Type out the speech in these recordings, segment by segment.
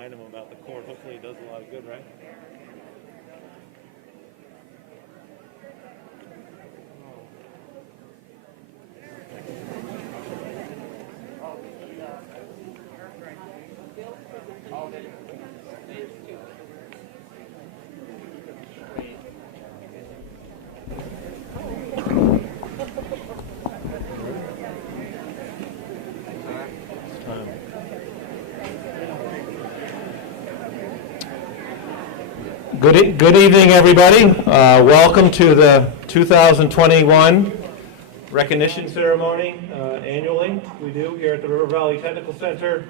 remind them about the cord. Hopefully it does a lot of good, right? Good evening, everybody. Welcome to the 2021 recognition ceremony annually we do here at the River Valley Technical Center.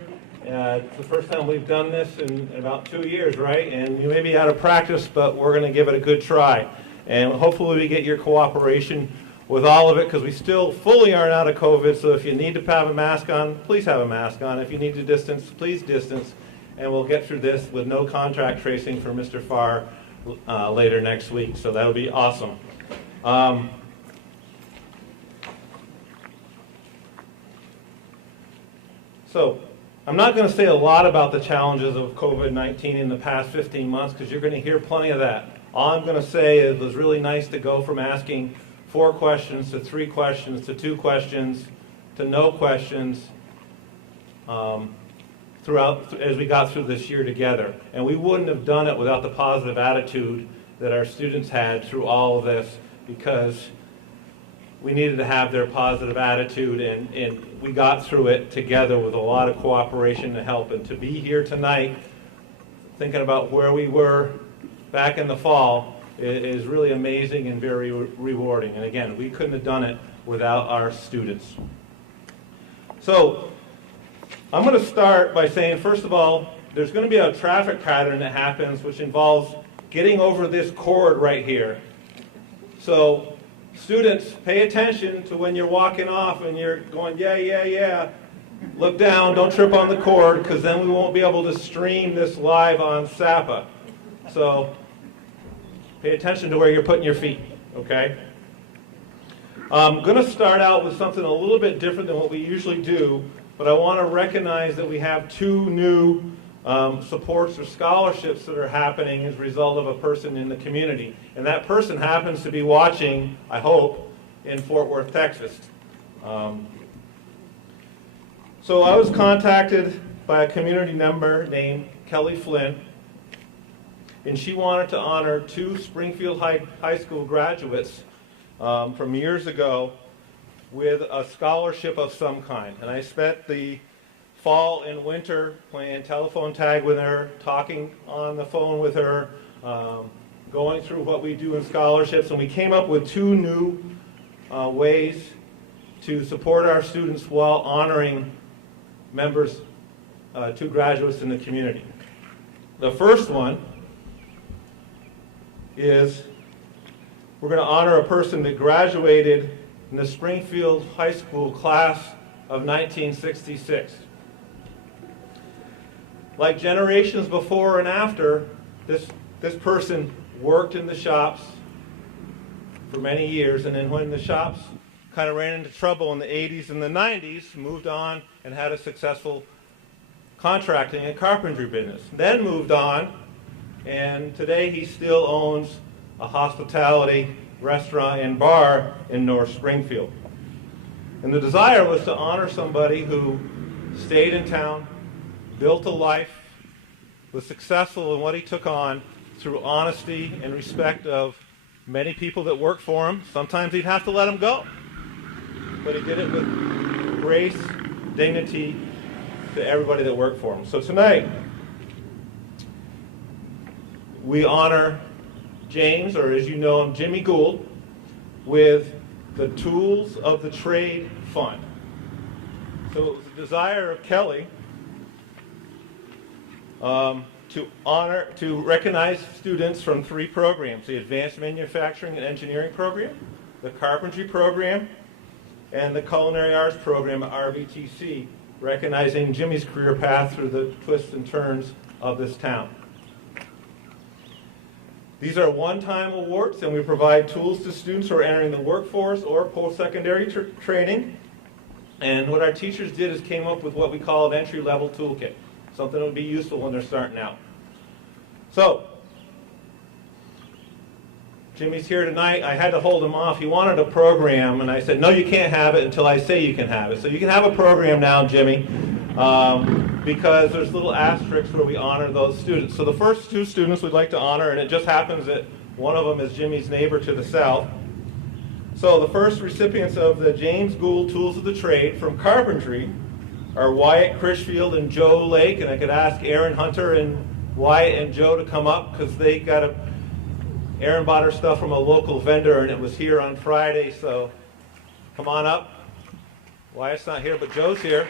It's the first time we've done this in about 2 years, right? And you may be out of practice, but we're going to give it a good try. And hopefully we get your cooperation with all of it, because we still fully aren't out of COVID. So if you need to have a mask on, please have a mask on. If you need to distance, please distance. And we'll get through this with no contact tracing for Mr. Farr later next week. So that'll be awesome. So I'm not going to say a lot about the challenges of COVID-19 in the past 15 months, because you're going to hear plenty of that. All I'm going to say is it was really nice to go from asking 4 questions to 3 questions to 2 questions to no questions throughout as we got through this year together. And we wouldn't have done it without the positive attitude that our students had through all of this, because we needed to have their positive attitude, and we got through it together with a lot of cooperation to help. And to be here tonight thinking about where we were back in the fall is really amazing and very rewarding. And again, we couldn't have done it without our students. So I'm going to start by saying, first of all, there's going to be a traffic pattern that happens which involves getting over this cord right here. So students, pay attention to when you're walking off and you're going, yeah, yeah, yeah. Look down, don't trip on the cord, because then we won't be able to stream this live on SAPA. So pay attention to where you're putting your feet, okay? I'm going to start out with something a little bit different than what we usually do, but I want to recognize that we have 2 new supports or scholarships that are happening as a result of a person in the community. And that person happens to be watching, I hope, in Fort Worth, Texas. So I was contacted by a community member named Kelly Flynn, and she wanted to honor 2 Springfield High School graduates from years ago with a scholarship of some kind. And I spent the fall and winter playing telephone tag with her, talking on the phone with her, going through what we do in scholarships, and we came up with 2 new ways to support our students while honoring members, 2 graduates in the community. The first one is we're going to honor a person that graduated in the Springfield High School class of 1966. Like generations before and after, this person worked in the shops for many years, and then when the shops kind of ran into trouble in the 80s and the 90s, moved on and had a successful contracting and carpentry business. Then moved on, and today he still owns a hospitality restaurant and bar in North Springfield. And the desire was to honor somebody who stayed in town, built a life, was successful in what he took on through honesty and respect of many people that worked for him. Sometimes he'd have to let them go, but he did it with grace, dignity to everybody that worked for him. So tonight, we honor James, or as you know him, Jimmy Gould, with the Tools of the Trade Fund. So it was the desire of Kelly to recognize students from 3 programs: the Advanced Manufacturing and Engineering program, the Carpentry program, and the Culinary Arts program at RVTC, recognizing Jimmy's career path through the twists and turns of this town. These are one-time awards, and we provide tools to students who are entering the workforce or post-secondary training. And what our teachers did is came up with what we call an entry-level toolkit. something that would be useful when they're starting out. So, Jimmy's here tonight. I had to hold him off. He wanted a program, and I said, no, you can't have it until I say you can have it. So you can have a program now, Jimmy, because there's little asterisks where we honor those students. So the first two students we'd like to honor, and it just happens that one of them is Jimmy's neighbor to the south. So the first recipients of the James Gould Tools of the Trade from Carpentry are Wyatt Critchfield and Joe Lake, and I could ask Aaron Hunter and Wyatt and Joe to come up because they got a Aaron bought her stuff from a local vendor, and it was here on Friday, so come on up. Wyatt's not here, but Joe's here.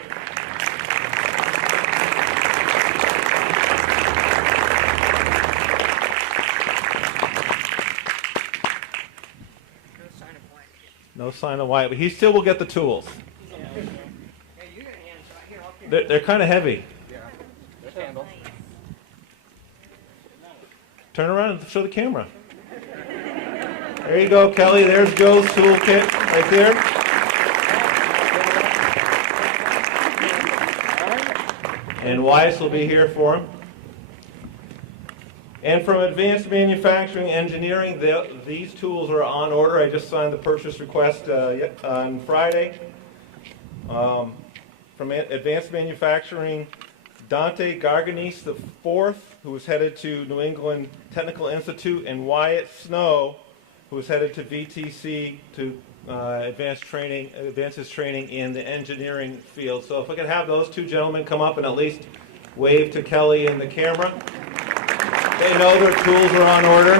No sign of Wyatt, but he still will get the tools. They're kind of heavy. Turn around and show the camera. There you go, Kelly. There's Joe's toolkit right there. And Weiss will be here for him. And from Advanced Manufacturing Engineering, these tools are on order. I just signed the purchase request on Friday. From Advanced Manufacturing, Dante Garganese IV, who is headed to New England Technical Institute, and Wyatt Snow, who is headed to VTC to advance his training in the engineering field. So if I could have those two gentlemen come up and at least wave to Kelly and the camera. They know their tools are on order.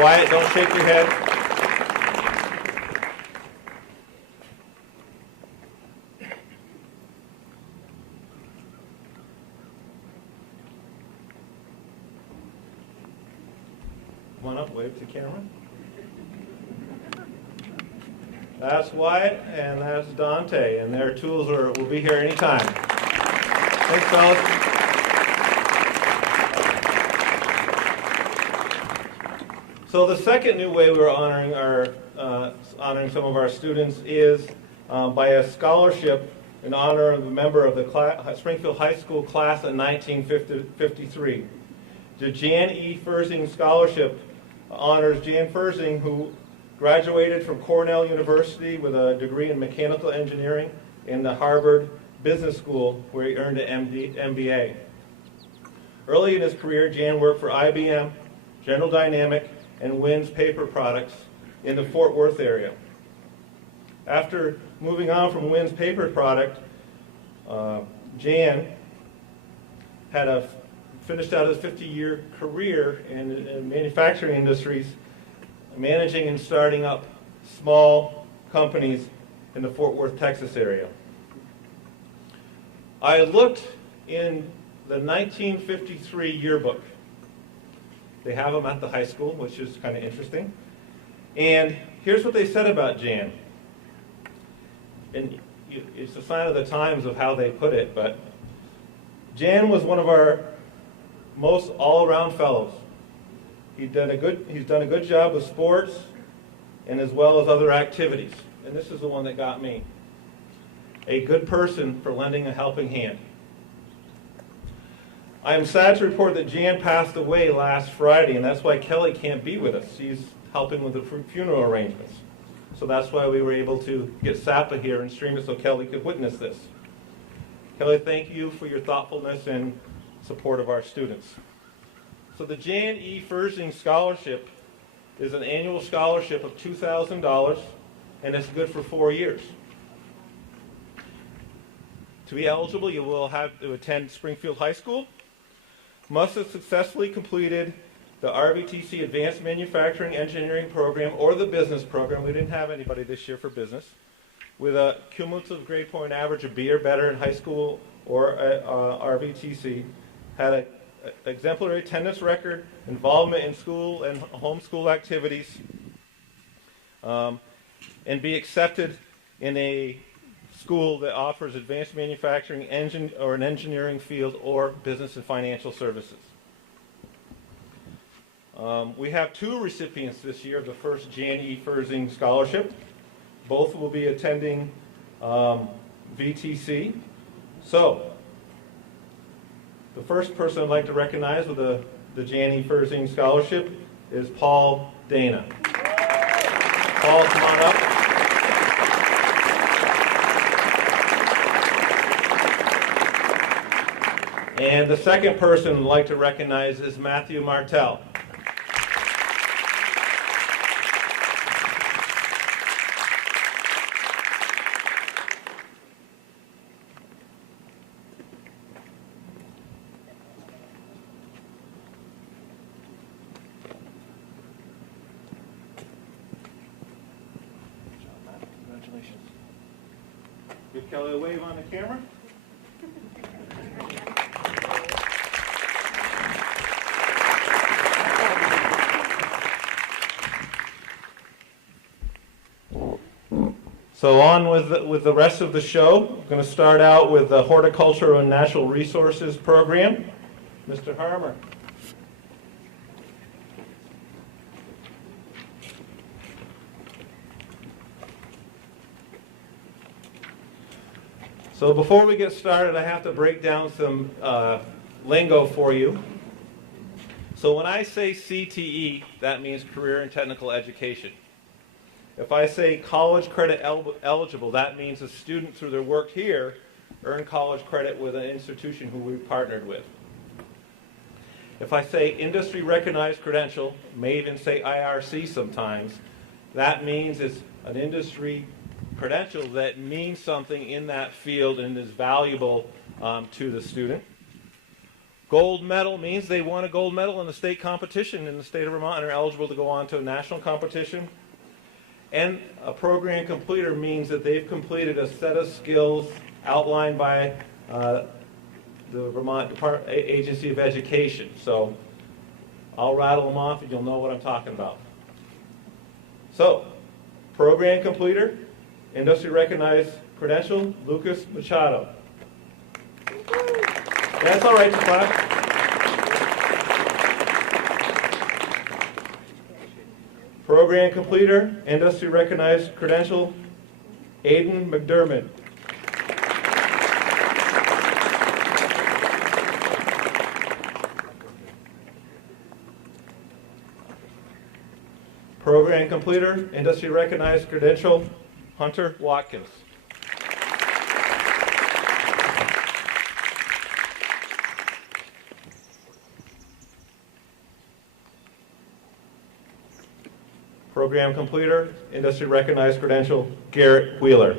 Wyatt, don't shake your head. Come on up, wave to camera. That's Wyatt and that's Dante, and their tools will be here anytime. Thanks, fellas. So the second new way we're honoring some of our students is by a scholarship in honor of a member of the Springfield High School class in 1953. The Jan E. Fersing Scholarship honors Jan Fersing, who graduated from Cornell University with a degree in mechanical engineering in the Harvard Business School, where he earned an MBA. Early in his career, Jan worked for IBM, General Dynamics, and Wynn's Paper Products in the Fort Worth area. After moving on from Wynn's Paper Product, Jan had finished out his 50-year career in manufacturing industries, managing and starting up small companies in the Fort Worth, Texas area. I looked in the 1953 yearbook. They have them at the high school, which is kind of interesting. And here's what they said about Jan. And it's a sign of the times of how they put it, but Jan was one of our most all-around fellows. He's done a good job with sports and as well as other activities. And this is the one that got me. A good person for lending a helping hand. I am sad to report that Jan passed away last Friday, and that's why Kelly can't be with us. She's helping with the funeral arrangements. So that's why we were able to get SAPA here and stream it so Kelly could witness this. Kelly, thank you for your thoughtfulness and support of our students. So the Jan E. Fersing Scholarship is an annual scholarship of $2,000, and it's good for 4 years. To be eligible, you will have to attend Springfield High School, must have successfully completed the RVTC Advanced Manufacturing Engineering Program or the business program. We didn't have anybody this year for business. With a cumulative grade point average of B or better in high school or RVTC, had an exemplary attendance record, involvement in school and homeschool activities, and be accepted in a school that offers advanced manufacturing or an engineering field or business and financial services. We have 2 recipients this year of the first Jan E. Fersing Scholarship. Both will be attending VTC. So, the first person I'd like to recognize with the Janie Ferzing Scholarship is Paul Dana. Paul, come on up. And the second person I'd like to recognize is Matthew Martell. Congratulations. Give Kelly a wave on the camera. So on with the rest of the show. I'm going to start out with the Horticulture and Natural Resources program. Mr. Harmer. So before we get started, I have to break down some lingo for you. So when I say CTE, that means Career and Technical Education. If I say college credit eligible, that means a student through their work here earn college credit with an institution who we partnered with. If I say industry recognized credential, may even say IRC sometimes, that means it's an industry credential that means something in that field and is valuable to the student. Gold medal means they won a gold medal in the state competition in the state of Vermont and are eligible to go on to a national competition. And a program completer means that they've completed a set of skills outlined by the Vermont Agency of Education. So I'll rattle them off and you'll know what I'm talking about. So, program completer, industry recognized credential, Lucas Machado. That's all right to clap. Program completer, industry recognized credential, Aiden McDermott. Program completer, industry recognized credential, Hunter Watkins. Program completer, industry recognized credential, Garrett Wheeler.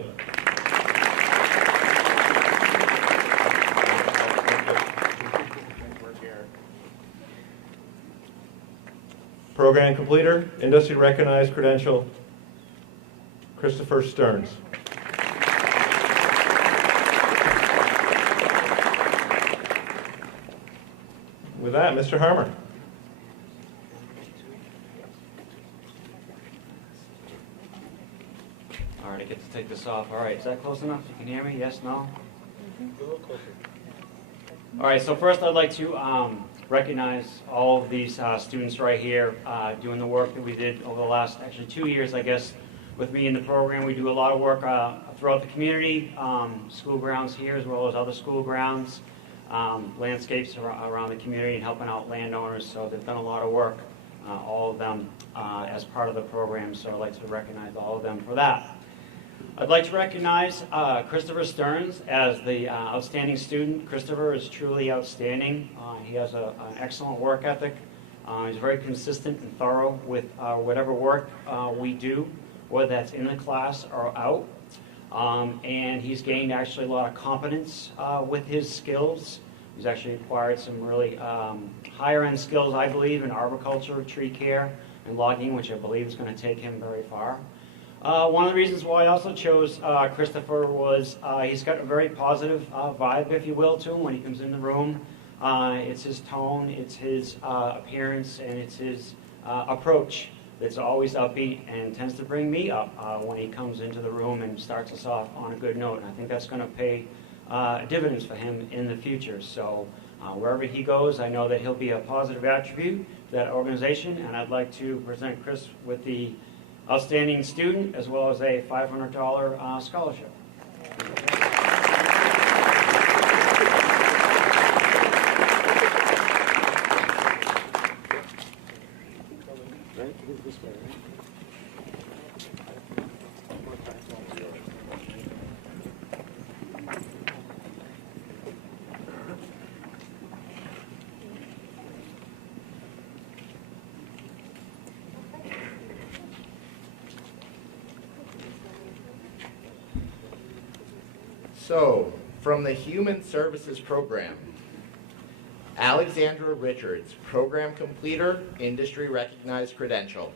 Program completer, industry recognized credential, Christopher Stearns. With that, Mr. Harmer. All right, I get to take this off. All right, is that close enough? You can hear me? Yes, no? A little closer. All right, so first I'd like to recognize all of these students right here doing the work that we did over the last, actually 2 years, I guess, with me in the program. We do a lot of work throughout the community, school grounds here as well as other school grounds, landscapes around the community and helping out landowners. So they've done a lot of work, all of them, as part of the program. So I'd like to recognize all of them for that. I'd like to recognize Christopher Stearns as the outstanding student. Christopher is truly outstanding. He has an excellent work ethic. He's very consistent and thorough with whatever work we do, whether that's in the class or out. And he's gained actually a lot of competence with his skills. He's actually acquired some really higher end skills, I believe, in arboriculture, tree care, and logging, which I believe is going to take him very far. One of the reasons why I also chose Christopher was he's got a very positive vibe, if you will, to him when he comes in the room. It's his tone, it's his appearance, and it's his approach that's always upbeat and tends to bring me up when he comes into the room and starts us off on a good note. And I think that's going to pay dividends for him in the future. So wherever he goes, I know that he'll be a positive attribute to that organization, and I'd like to present Chris with the outstanding student as well as a $500 scholarship. So, from the Human Services Program, Alexandra Richards, Program Completer, Industry Recognized Credential.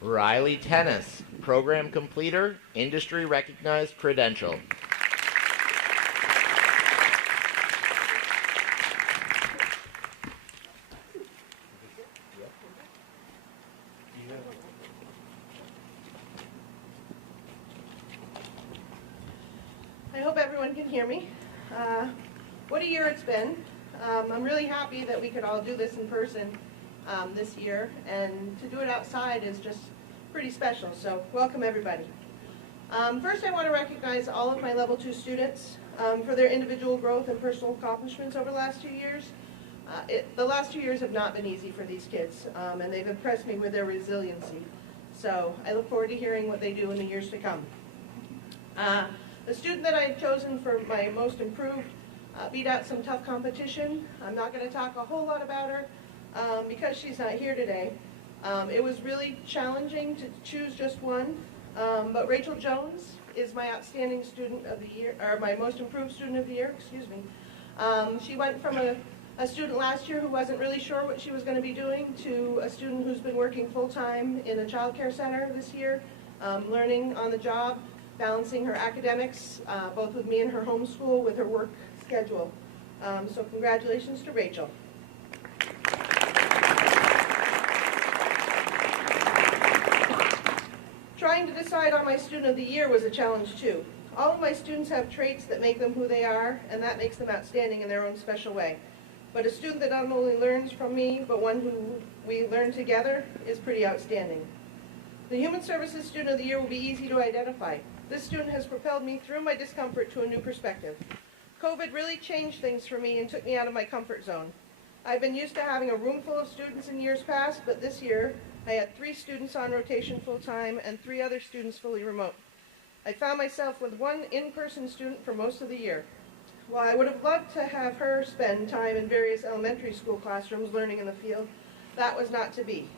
Riley Tennis, Program Completer, Industry Recognized Credential. I hope everyone can hear me. What a year it's been. I'm really happy that we could all do this in person this year, and to do it outside is just pretty special, so welcome everybody. First I want to recognize all of my level 2 students for their individual growth and personal accomplishments over the last 2 years. The last 2 years have not been easy for these kids, and they've impressed me with their resiliency. So I look forward to hearing what they do in the years to come. The student that I've chosen for my most improved beat out some tough competition. I'm not going to talk a whole lot about her because she's not here today. It was really challenging to choose just one, but Rachel Jones is my outstanding student of the year, or my most improved student of the year, excuse me. She went from a student last year who wasn't really sure what she was going to be doing to a student who's been working full-time in a child care center this year, learning on the job, balancing her academics, both with me and her homeschool, with her work schedule. So congratulations to Rachel. Trying to decide on my student of the year was a challenge too. All of my students have traits that make them who they are, and that makes them outstanding in their own special way. But a student that not only learns from me, but one who we learn together is pretty outstanding. The Human Services Student of the Year will be easy to identify. This student has propelled me through my discomfort to a new perspective. COVID really changed things for me and took me out of my comfort zone. I've been used to having a room full of students in years past, but this year I had 3 students on rotation full-time and 3 other students fully remote. I found myself with 1 in-person student for most of the year. While I would have loved to have her spend time in various elementary school classrooms learning in the field, that was not to be.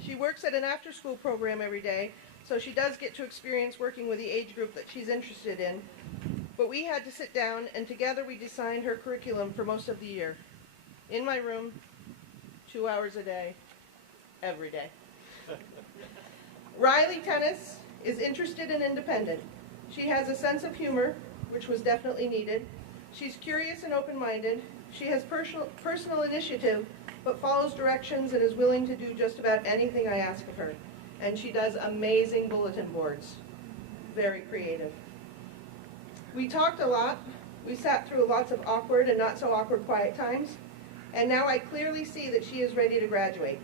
She works at an after-school program every day, so she does get to experience working with the age group that she's interested in. But we had to sit down, and together we designed her curriculum for most of the year. In my room, 2 hours a day, every day. Riley Tennis is interested and independent. She has a sense of humor, which was definitely needed. She's curious and open-minded. She has personal initiative, but follows directions and is willing to do just about anything I ask of her. And she does amazing bulletin boards. Very creative. We talked a lot. We sat through lots of awkward and not so awkward quiet times. And now I clearly see that she is ready to graduate.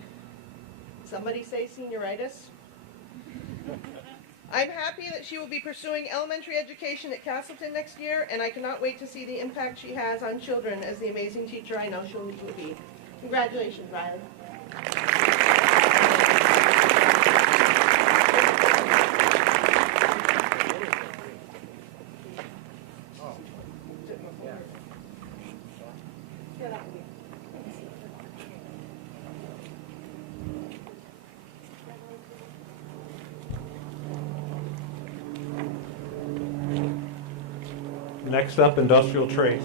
Somebody say senioritis? I'm happy that she will be pursuing elementary education at Castleton next year, and I cannot wait to see the impact she has on children as the amazing teacher I know she will be. Congratulations, Riley. Next up, industrial trades.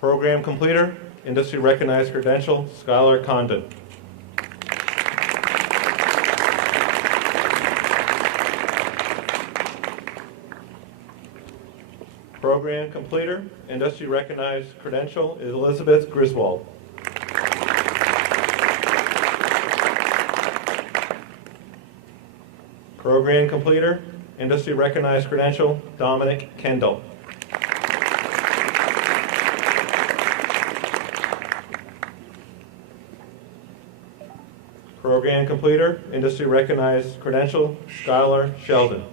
Program completer, industry recognized credential, Skylar Condon. Program completer, industry recognized credential, Elizabeth Griswold. Program completer, industry recognized credential, Dominic Kendall. Program completer, industry recognized credential, Skylar Sheldon.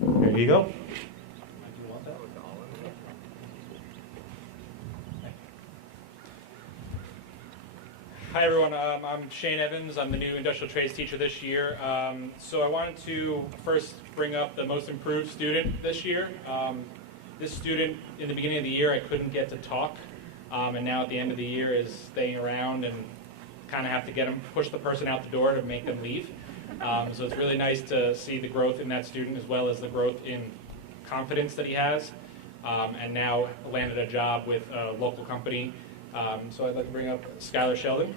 There you go. Hi everyone, I'm Shane Evans. I'm the new industrial trades teacher this year. So I wanted to first bring up the most improved student this year. This student, in the beginning of the year, I couldn't get to talk, and now at the end of the year is staying around and kind of have to get him, push the person out the door to make them leave. So it's really nice to see the growth in that student as well as the growth in confidence that he has, and now landed a job with a local company. So I'd like to bring up Skylar Sheldon.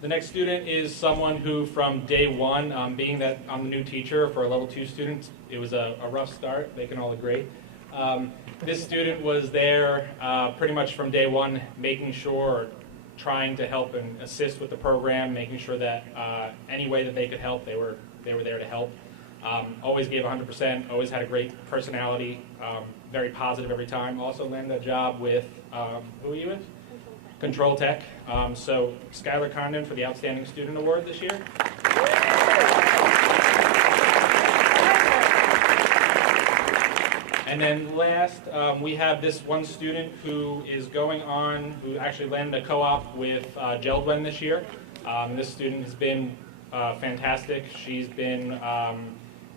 The next student is someone who from day one, being that I'm the new teacher for a level 2 student, it was a rough start, they can all agree. This student was there pretty much from day one, making sure, trying to help and assist with the program, making sure that any way that they could help, they were there to help. Always gave 100%, always had a great personality, very positive every time. Also landed a job with, who are you with? Control Tech. So Skylar Condon for the Outstanding Student Award this year. And then last, we have this one student who is going on, who actually landed a co-op with Geldwen this year. This student has been fantastic. She's been,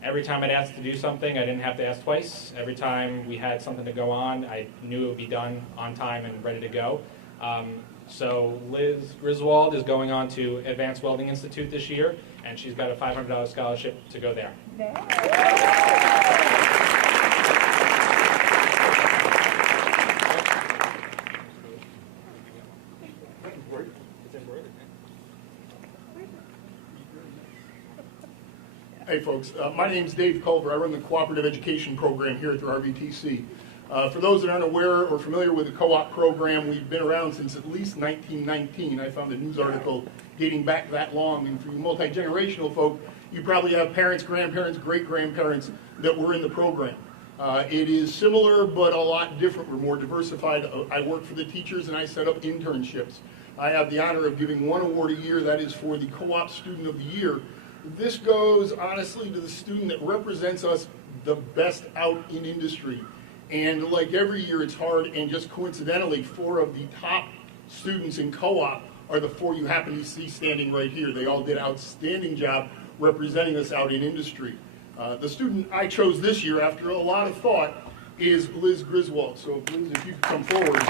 every time I'd asked to do something, I didn't have to ask twice. Every time we had something to go on, I knew it would be done on time and ready to go. So Liz Griswold is going on to Advanced Welding Institute this year, and she's got a $500 scholarship to go there. Hey folks, my name's Dave Culver. I run the Cooperative Education Program here at the RVTC. For those that aren't aware or familiar with the co-op program, we've been around since at least 1919. I found a news article dating back that long, and for you multi-generational folk, you probably have parents, grandparents, great-grandparents that were in the program. It is similar but a lot different. We're more diversified. I work for the teachers and I set up internships. I have the honor of giving one award a year, that is for the Co-op Student of the Year. This goes, honestly, to the student that represents us the best out in industry. And like every year, it's hard, and just coincidentally, 4 of the top students in co-op are the 4 you happen to see standing right here. They all did an outstanding job representing us out in industry. The student I chose this year, after a lot of thought, is Liz Griswold. So Liz, if you could come forward.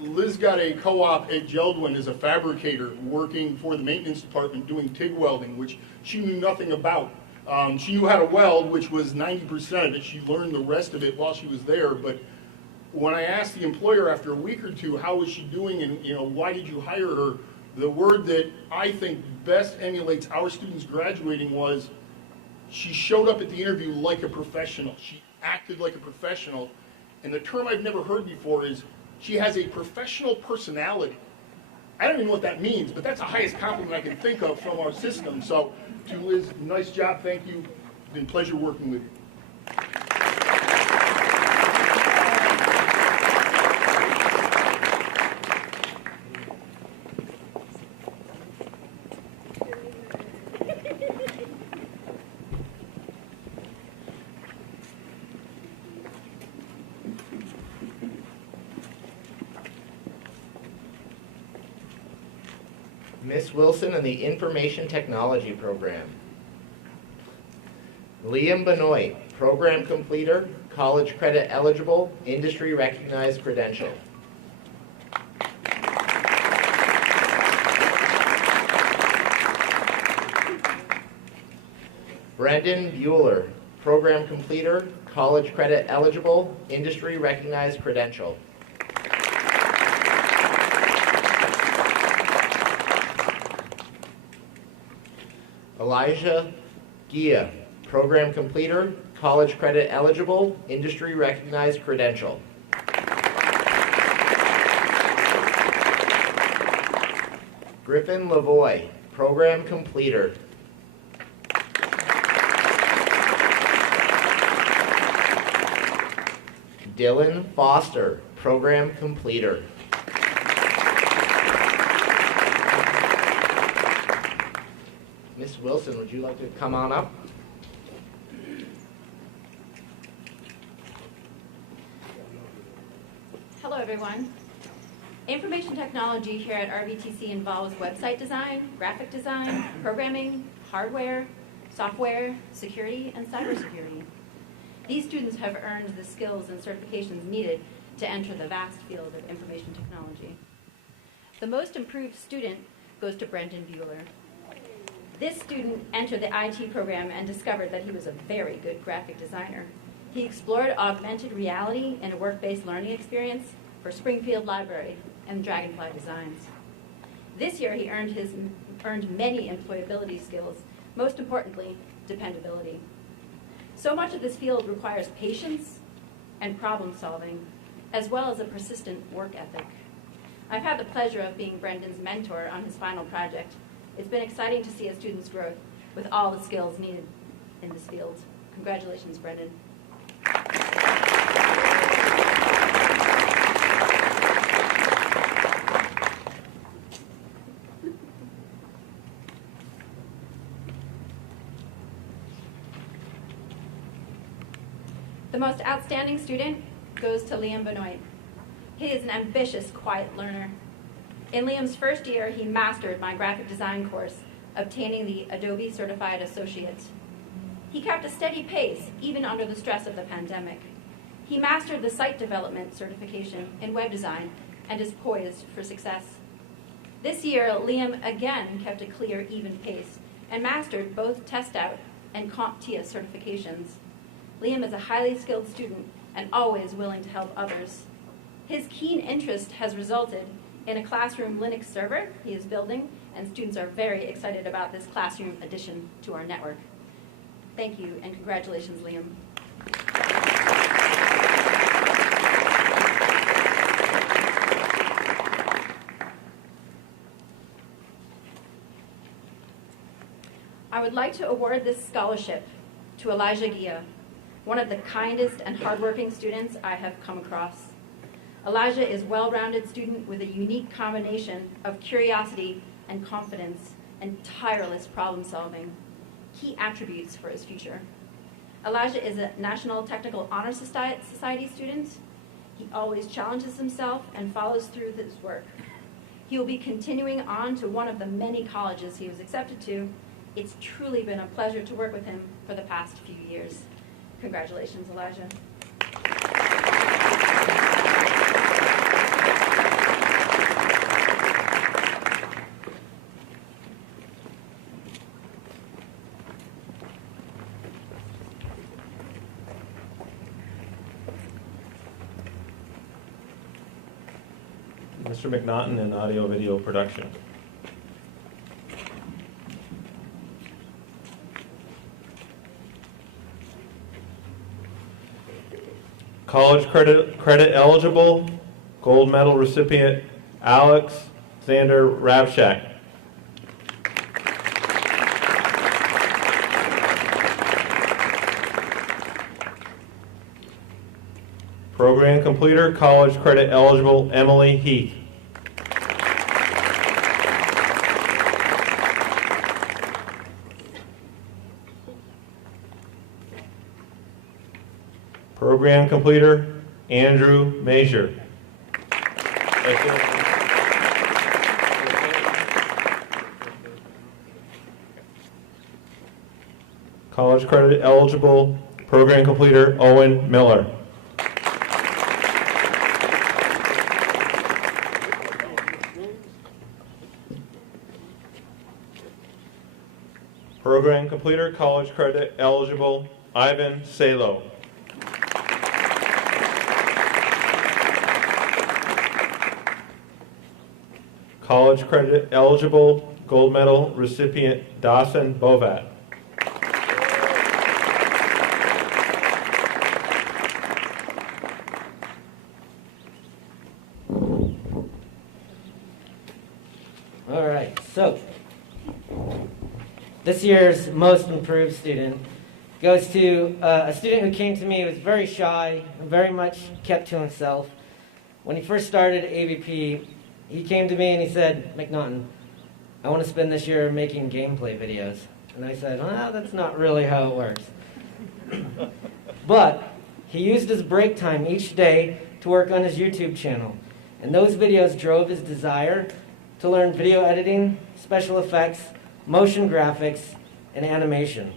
Liz got a co-op at Geldwen as a fabricator working for the maintenance department doing TIG welding, which she knew nothing about. She knew how to weld, which was 90% of it. She learned the rest of it while she was there. But when I asked the employer after a week or two, how was she doing and why did you hire her, the word that I think best emulates our students graduating was she showed up at the interview like a professional. She acted like a professional. And the term I've never heard before is she has a professional personality. I don't even know what that means, but that's the highest compliment I can think of from our system. So to Liz, nice job, thank you. It's been a pleasure working with you. Miss Wilson in the Information Technology Program. Liam Benoit, Program Completer, College Credit Eligible, Industry Recognized Credential. Brendan Bueller, Program Completer, College Credit Eligible, Industry Recognized Credential. Elijah Gia, Program completer, college credit eligible, industry recognized credential. Griffin Lavoy, program completer. Dylan Foster, program completer. Miss Wilson, would you like to come on up? Hello, everyone. Information technology here at RVTC involves website design, graphic design, programming, hardware, software, security, and cybersecurity. These students have earned the skills and certifications needed to enter the vast field of information technology. The most improved student goes to Brendan Bueller. This student entered the IT program and discovered that he was a very good graphic designer. He explored augmented reality and a work-based learning experience for Springfield Library and Dragonfly Designs. This year he earned many employability skills, most importantly, dependability. So much of this field requires patience and problem solving, as well as a persistent work ethic. I've had the pleasure of being Brendan's mentor on his final project. It's been exciting to see a student's growth with all the skills needed in this field. Congratulations, Brendan. The most outstanding student goes to Liam Benoit. He is an ambitious, quiet learner. In Liam's first year, he mastered my graphic design course, obtaining the Adobe Certified Associate. He kept a steady pace, even under the stress of the pandemic. He mastered the site development certification in web design and is poised for success. This year, Liam again kept a clear, even pace and mastered both Test Out and CompTIA certifications. Liam is a highly skilled student and always willing to help others. His keen interest has resulted in a classroom Linux server he is building, and students are very excited about this classroom addition to our network. Thank you, and congratulations, Liam. I would like to award this scholarship to Elijah Gia, one of the kindest and hardworking students I have come across. Elijah is a well-rounded student with a unique combination of curiosity and confidence and tireless problem solving, key attributes for his future. Elijah is a National Technical Honor Society student. He always challenges himself and follows through with his work. He will be continuing on to one of the many colleges he was accepted to. It's truly been a pleasure to work with him for the past few years. Congratulations, Elijah. Mr. McNaughton in audio video production. College credit eligible, gold medal recipient Alexander Ravchak. Program completer, college credit eligible Emily Heath. Program completer, Andrew Mazur. College credit eligible, program completer, Owen Miller. Program completer, college credit eligible, Ivan Salo. College credit eligible, gold medal recipient, Dawson Bovat. This year's most improved student goes to a student who came to me who was very shy and very much kept to himself. When he first started AVP, he came to me and he said, "McNaughton, I want to spend this year making gameplay videos." And I said, "Well, that's not really how it works." But he used his break time each day to work on his YouTube channel. And those videos drove his desire to learn video editing, special effects, motion graphics, and animation.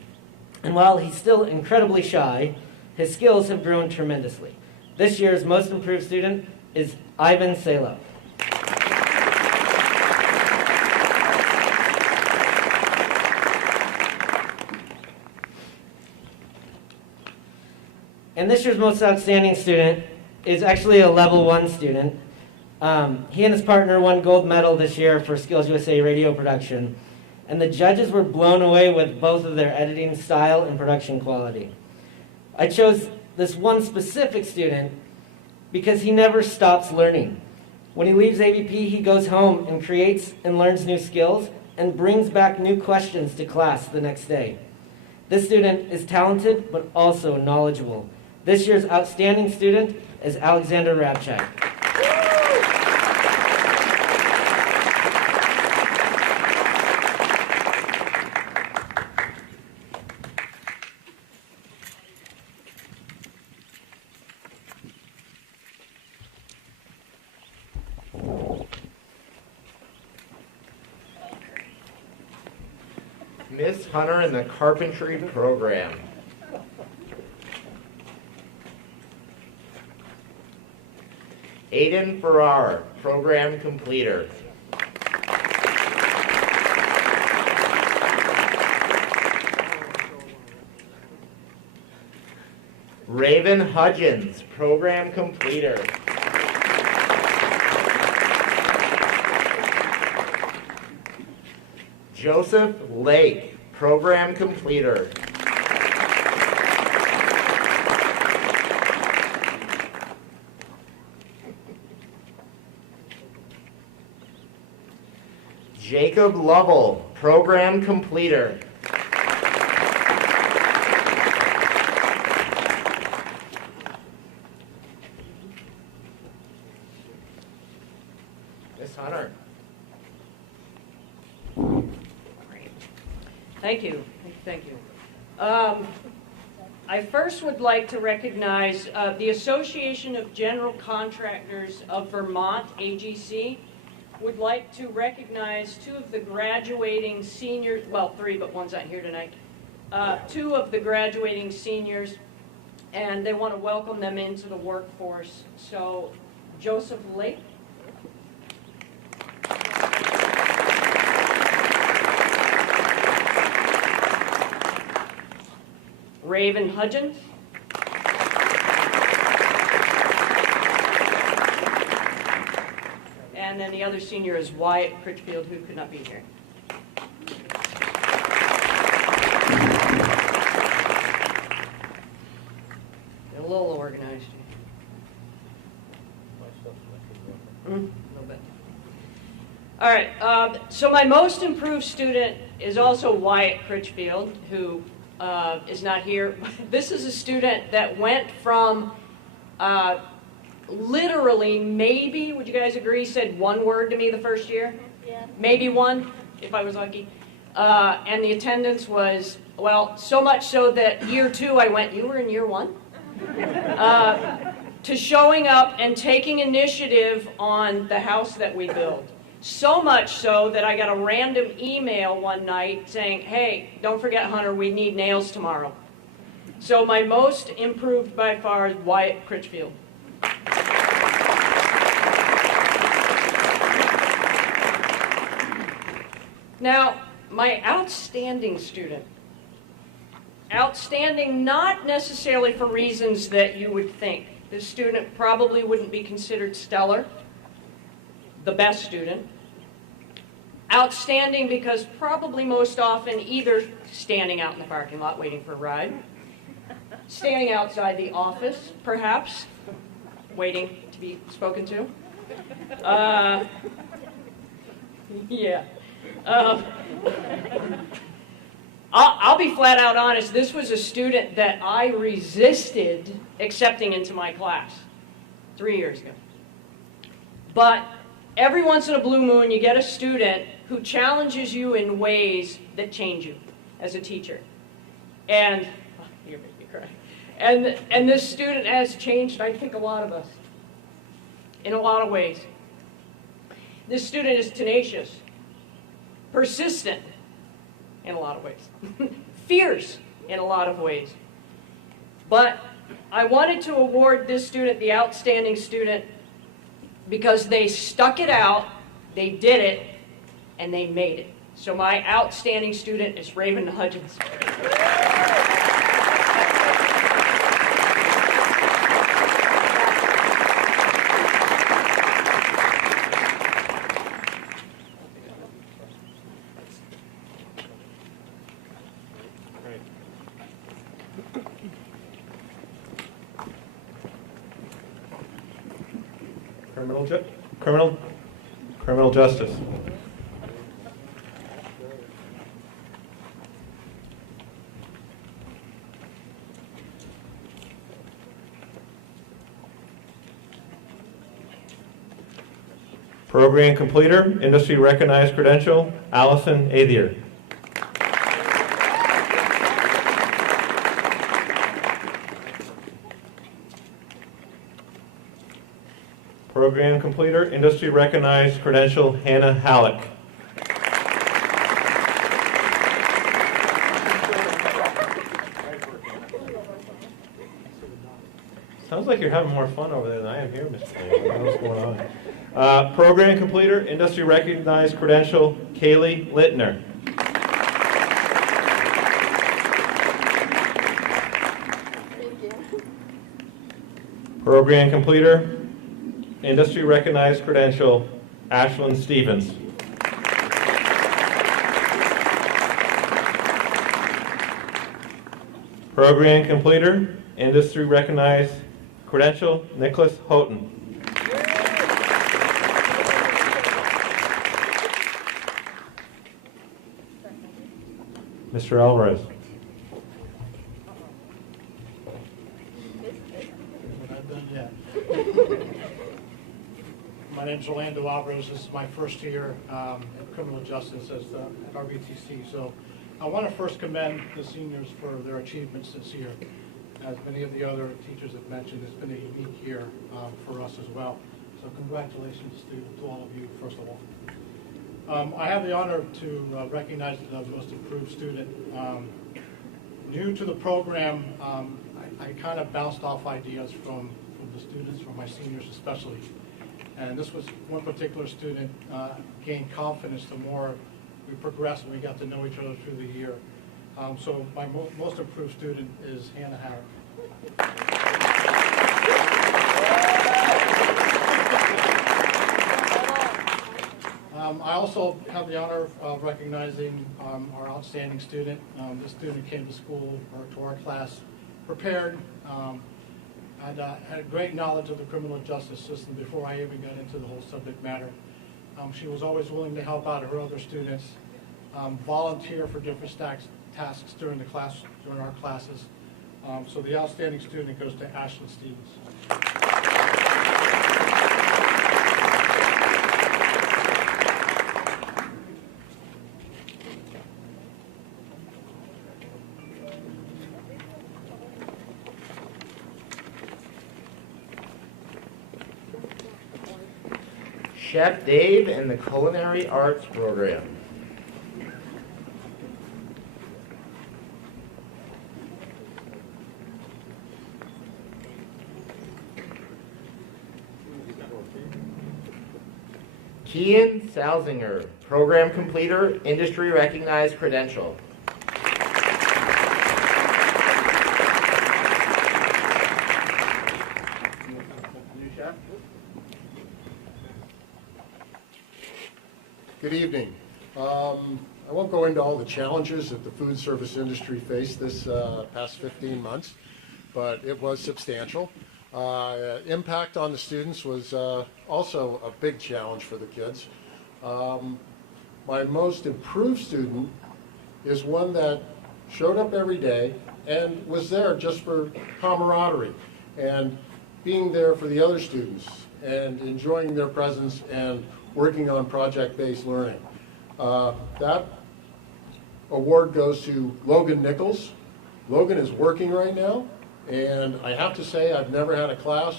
And while he's still incredibly shy, his skills have grown tremendously. This year's most improved student is Ivan Salo. And this year's most outstanding student is actually a level 1 student. He and his partner won gold medal this year for Skills USA radio production. And the judges were blown away with both of their editing style and production quality. I chose this one specific student because he never stops learning. When he leaves AVP, he goes home and creates and learns new skills and brings back new questions to class the next day. This student is talented but also knowledgeable. This year's outstanding student is Alexander Rabchak. Miss Hunter in the carpentry program. Aiden Farrar, program completer. Raven Hudgens, program completer. Joseph Lake, program completer. Jacob Lovell, program completer. Miss Hunter. Thank you. Thank you. I first would like to recognize the Association of General Contractors of Vermont, AGC, would like to recognize two of the graduating seniors, well, three, but one's not here tonight, two of the graduating seniors, and they want to welcome them into the workforce. So, Joseph Lake. Raven Hudgens. And then the other senior is Wyatt Critchfield, who could not be here. They're a little organized. A little bit. All right, so my most improved student is also Wyatt Critchfield, who is not here. This is a student that went from literally maybe, would you guys agree, said one word to me the first year? Yeah. Maybe one, if I was lucky. And the attendance was, well, so much so that year 2 I went, "You were in year 1?" To showing up and taking initiative on the house that we built. So much so that I got a random email one night saying, "Hey, don't forget, Hunter, we need nails tomorrow." So my most improved by far is Wyatt Critchfield. Now, my outstanding student. Outstanding not necessarily for reasons that you would think. This student probably wouldn't be considered stellar, the best student. Outstanding because probably most often either standing out in the parking lot waiting for a ride, standing outside the office, perhaps, waiting to be spoken to. Yeah. I'll be flat out honest, this was a student that I resisted accepting into my class 3 years ago. But every once in a blue moon, you get a student who challenges you in ways that change you as a teacher. And, oh, you're making me cry. And this student has changed, I think, a lot of us in a lot of ways. This student is tenacious, persistent in a lot of ways, fierce in a lot of ways. But I wanted to award this student the outstanding student because they stuck it out, they did it, and they made it. So my outstanding student is Raven Hudgens. Criminal justice. Program completer, industry recognized credential, Allison Athier. Program completer, industry recognized credential, Hannah Halleck. Sounds like you're having more fun over there than I am here, Mr. Lee. I don't know what's going on. Program completer, industry recognized credential, Kaylee Littner. Program completer, industry recognized credential, Ashlyn Stevens. Program completer, industry recognized credential, Nicholas Houghton. Mr. Alvarez. My name's Orlando Alvarez. This is my first year in criminal justice at RVTC. So I want to first commend the seniors for their achievements this year. As many of the other teachers have mentioned, it's been a unique year for us as well. So congratulations to all of you, first of all. I have the honor to recognize the most improved student. New to the program, I kind of bounced off ideas from the students, from my seniors especially. And this was one particular student gained confidence the more we progressed and we got to know each other through the year. So my most improved student is Hannah Harris. I also have the honor of recognizing our outstanding student. This student came to school, or to our class, prepared, had a great knowledge of the criminal justice system before I even got into the whole subject matter. She was always willing to help out her other students, volunteer for different tasks during our classes. So the outstanding student goes to Ashlyn Stevens. Chef Dave in the Culinary Arts Program. Kian Salzinger, Program Completer, Industry Recognized Credential. Good evening. I won't go into all the challenges that the food service industry faced this past 15 months, but it was substantial. Impact on the students was also a big challenge for the kids. My most improved student is one that showed up every day and was there just for camaraderie and being there for the other students and enjoying their presence and working on project-based learning. That award goes to Logan Nichols. Logan is working right now, and I have to say I've never had a class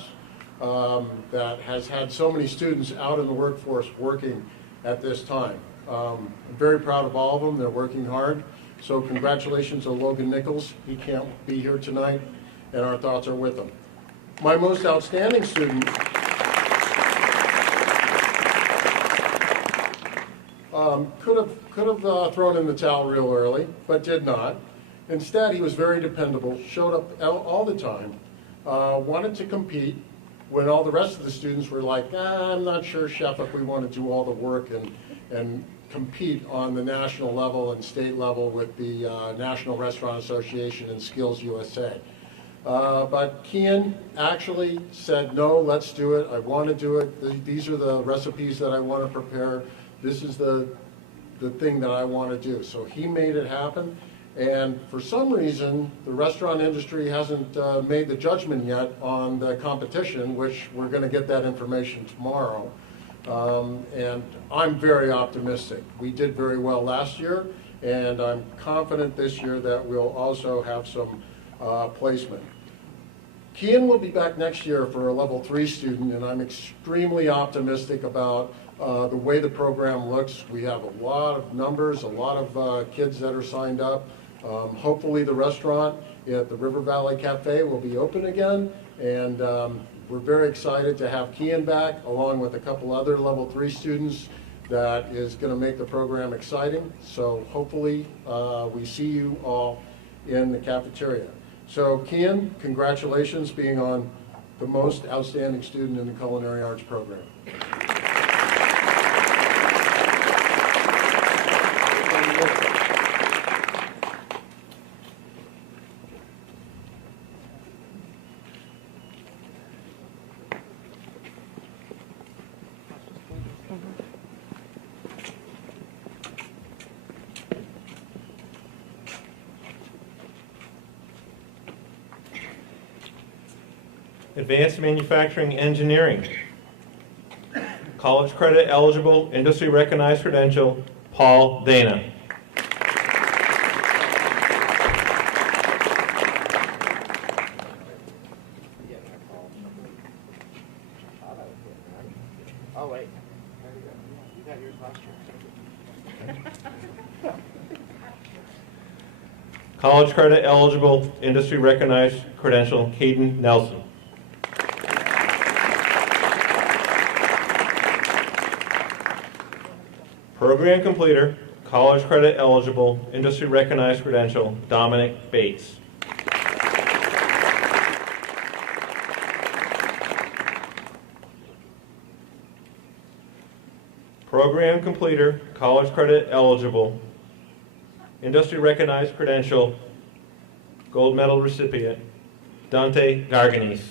that has had so many students out in the workforce working at this time. I'm very proud of all of them. They're working hard. So congratulations to Logan Nichols. He can't be here tonight, and our thoughts are with him. My most outstanding student could have thrown in the towel real early, but did not. Instead, he was very dependable, showed up all the time, wanted to compete when all the rest of the students were like, I'm not sure, Chef, if we want to do all the work and compete on the national level and state level with the National Restaurant Association and Skills USA. But Kian actually said, no, let's do it. I want to do it. These are the recipes that I want to prepare. This is the thing that I want to do. So he made it happen. And for some reason, the restaurant industry hasn't made the judgment yet on the competition, which we're going to get that information tomorrow. And I'm very optimistic. We did very well last year, and I'm confident this year that we'll also have some placement. Kian will be back next year for a level 3 student, and I'm extremely optimistic about the way the program looks. We have a lot of numbers, a lot of kids that are signed up. Hopefully the restaurant at the River Valley Cafe will be open again, and we're very excited to have Kian back along with a couple other level 3 students that is going to make the program exciting. So hopefully we see you all in the cafeteria. So Kian, congratulations being on the most outstanding student in the culinary arts program. Advanced Manufacturing Engineering. College credit eligible, industry recognized credential, Paul Dana. Oh, wait. There you go. You got yours last year. College credit eligible, industry recognized credential, Caden Nelson. Program completer, college credit eligible, industry recognized credential, Dominic Bates. Program completer, college credit eligible, industry recognized credential, gold medal recipient, Dante Garganese.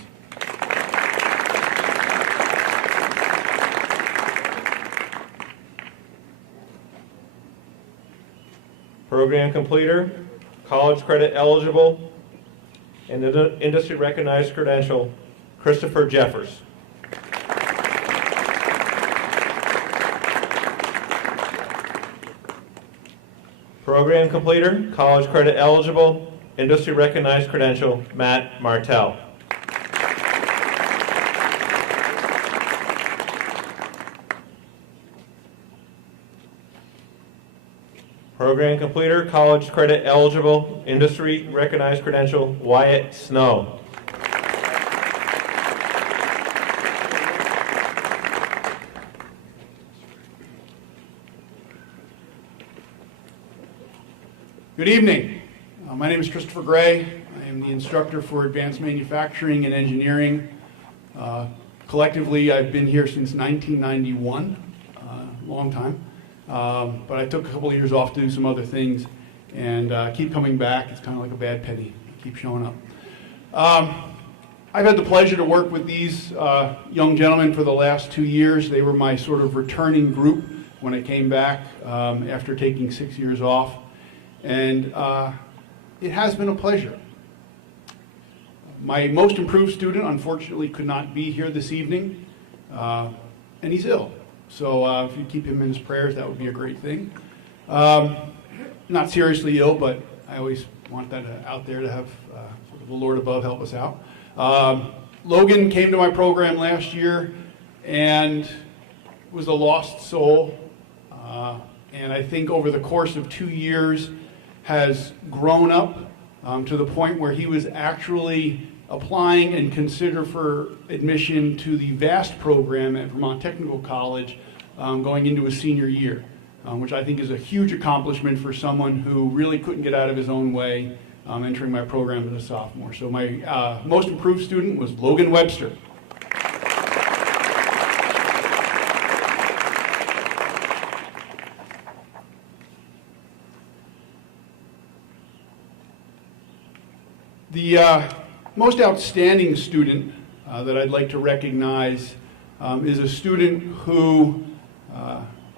Program completer, college credit eligible, and industry recognized credential, Christopher Jeffers. Program completer, college credit eligible, industry recognized credential, Matt Martell. Program completer, college credit eligible, industry recognized credential, Wyatt Snow. Good evening. My name is Christopher Gray. I am the instructor for Advanced Manufacturing and Engineering. Collectively, I've been here since 1991, long time. But I took a couple of years off to do some other things and keep coming back. It's kind of like a bad penny. I keep showing up. I've had the pleasure to work with these young gentlemen for the last 2 years. They were my sort of returning group when I came back after taking 6 years off. And it has been a pleasure. My most improved student, unfortunately, could not be here this evening, and he's ill. So if you keep him in his prayers, that would be a great thing. Not seriously ill, but I always want that out there to have sort of the Lord above help us out. Logan came to my program last year and was a lost soul. And I think over the course of 2 years has grown up to the point where he was actually applying and considered for admission to the VAST program at Vermont Technical College going into his senior year, which I think is a huge accomplishment for someone who really couldn't get out of his own way entering my program as a sophomore. So my most improved student was Logan Webster. The most outstanding student that I'd like to recognize is a student who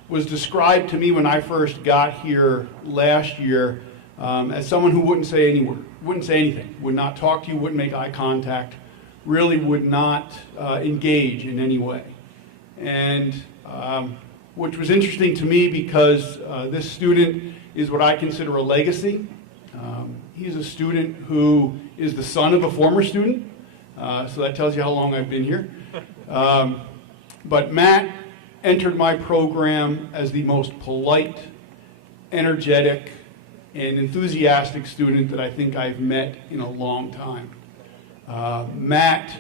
was described to me when I first got here last year as someone who wouldn't say anything, would not talk to you, wouldn't make eye contact, really would not engage in any way. And which was interesting to me because this student is what I consider a legacy. He's a student who is the son of a former student, so that tells you how long I've been here. But Matt entered my program as the most polite, energetic, and enthusiastic student that I think I've met in a long time. Matt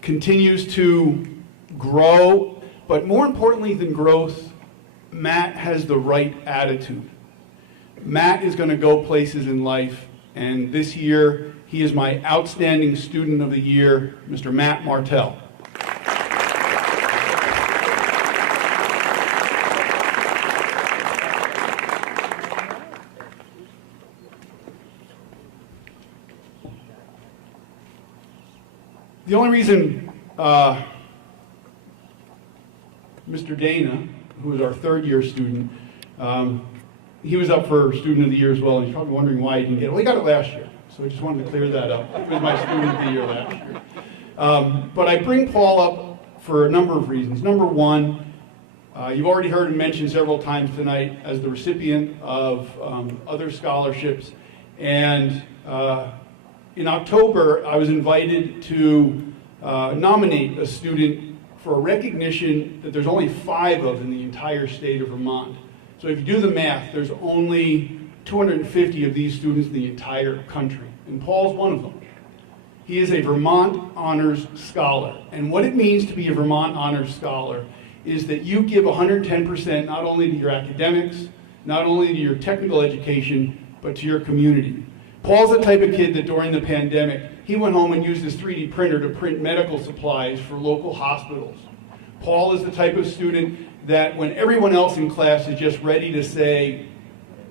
continues to grow, but more importantly than growth, Matt has the right attitude. Matt is going to go places in life, and this year he is my Outstanding Student of the Year, Mr. Matt Martell. The only reason Mr. Dana, who is our third-year student, he was up for Student of the Year as well, and he's probably wondering why he didn't get it. Well, he got it last year, so I just wanted to clear that up. He was my Student of the Year last year. But I bring Paul up for a number of reasons. Number one, you've already heard him mentioned several times tonight as the recipient of other scholarships, and in October, I was invited to nominate a student for a recognition that there's only 5 of in the entire state of Vermont. So if you do the math, there's only 250 of these students in the entire country, and Paul's one of them. He is a Vermont Honors Scholar, and what it means to be a Vermont Honors Scholar is that you give 110% not only to your academics, not only to your technical education, but to your community. Paul's the type of kid that during the pandemic, he went home and used his 3D printer to print medical supplies for local hospitals. Paul is the type of student that when everyone else in class is just ready to say,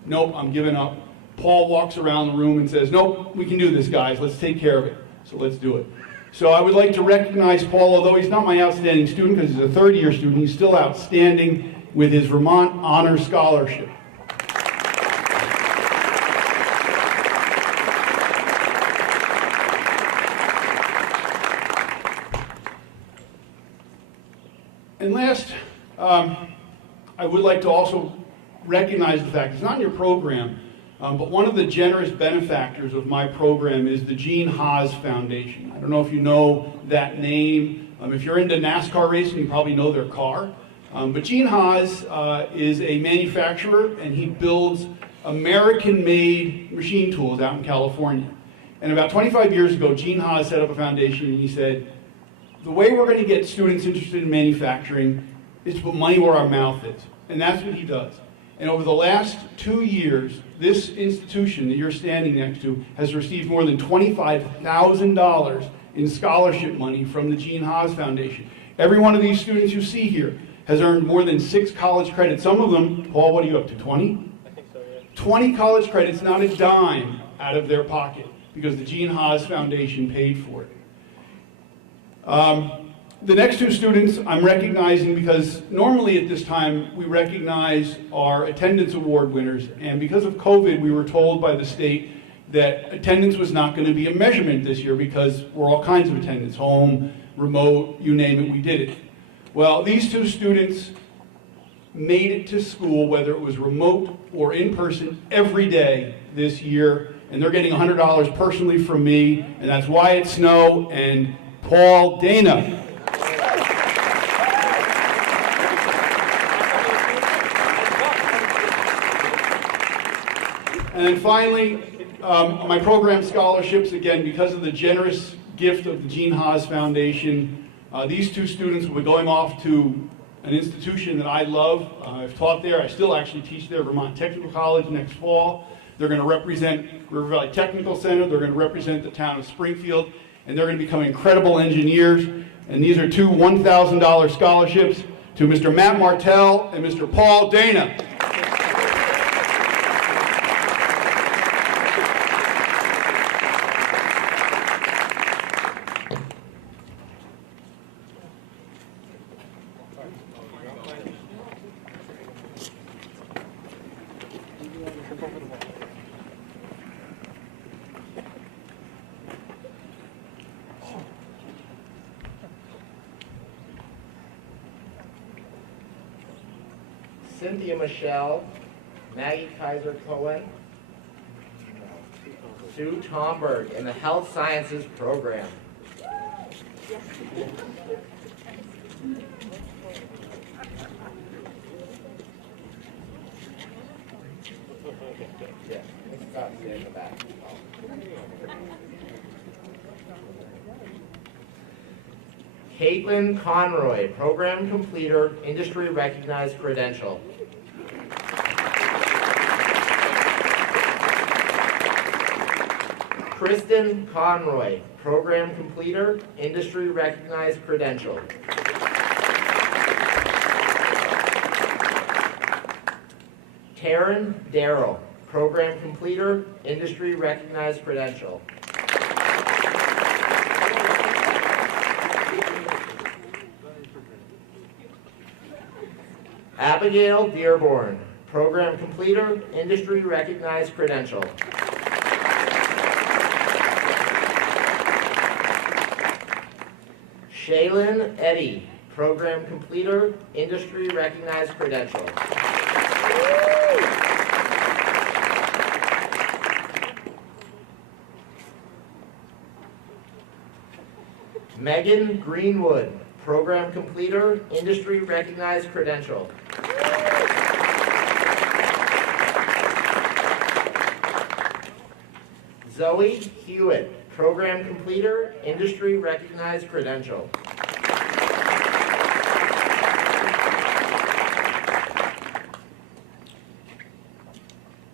nope, I'm giving up, Paul walks around the room and says, nope, we can do this, guys, let's take care of it. So let's do it. So I would like to recognize Paul, although he's not my outstanding student because he's a third-year student, he's still outstanding with his Vermont Honors Scholarship. And last, I would like to also recognize the fact, it's not in your program, but one of the generous benefactors of my program is the Gene Haas Foundation. I don't know if you know that name. If you're into NASCAR racing, you probably know their car. But Gene Haas is a manufacturer, and he builds American-made machine tools out in California. And about 25 years ago, Gene Haas set up a foundation, and he said, the way we're going to get students interested in manufacturing is to put money where our mouth is. And that's what he does. And over the last 2 years, this institution that you're standing next to has received more than $25,000 in scholarship money from the Gene Haas Foundation. Every one of these students you see here has earned more than 6 college credits. Some of them, Paul, what are you up to, 20? I think so, yeah. 20 college credits, not a dime out of their pocket, because the Gene Haas Foundation paid for it. The next 2 students I'm recognizing because normally at this time we recognize our attendance award winners, and because of COVID we were told by the state that attendance was not going to be a measurement this year because we're all kinds of attendance, home, remote, you name it, we did it. Well, these two students made it to school, whether it was remote or in person, every day this year, and they're getting $100 personally from me, and that's Wyatt Snow and Paul Dana. And then finally, my program scholarships, again, because of the generous gift of the Gene Haas Foundation, these two students will be going off to an institution that I love. I've taught there. I still actually teach there, Vermont Technical College, next fall. They're going to represent River Valley Technical Center. They're going to represent the town of Springfield, and they're going to become incredible engineers. And these are two $1,000 scholarships to Mr. Matt Martell and Mr. Paul Dana. Cynthia Michelle, Maggie Kaiser Cohen, Sue Tomberg in the Health Sciences program. Yeah, it's got to in the back. Caitlin Conroy, program completer, industry recognized credential. Kristen Conroy, program completer, industry recognized credential. Taryn Darrell, program completer, industry recognized credential. Abigail Dearborn, program completer, industry recognized credential. Shaylin Eddy, program completer, industry recognized credential. Megan Greenwood, program completer, industry recognized credential. Zoe Hewitt, program completer, industry recognized credential.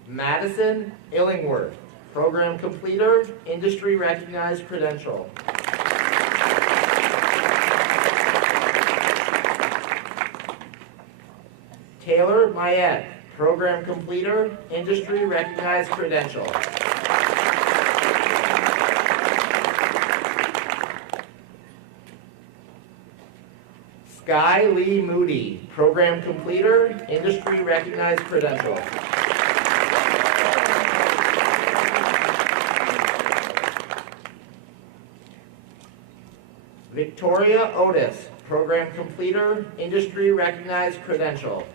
Madison Illingworth, program completer, industry recognized credential. Taylor Mayette, program completer, industry recognized credential. Sky Lee Moody, program completer, industry recognized credential. Victoria Otis, program completer, industry recognized credential.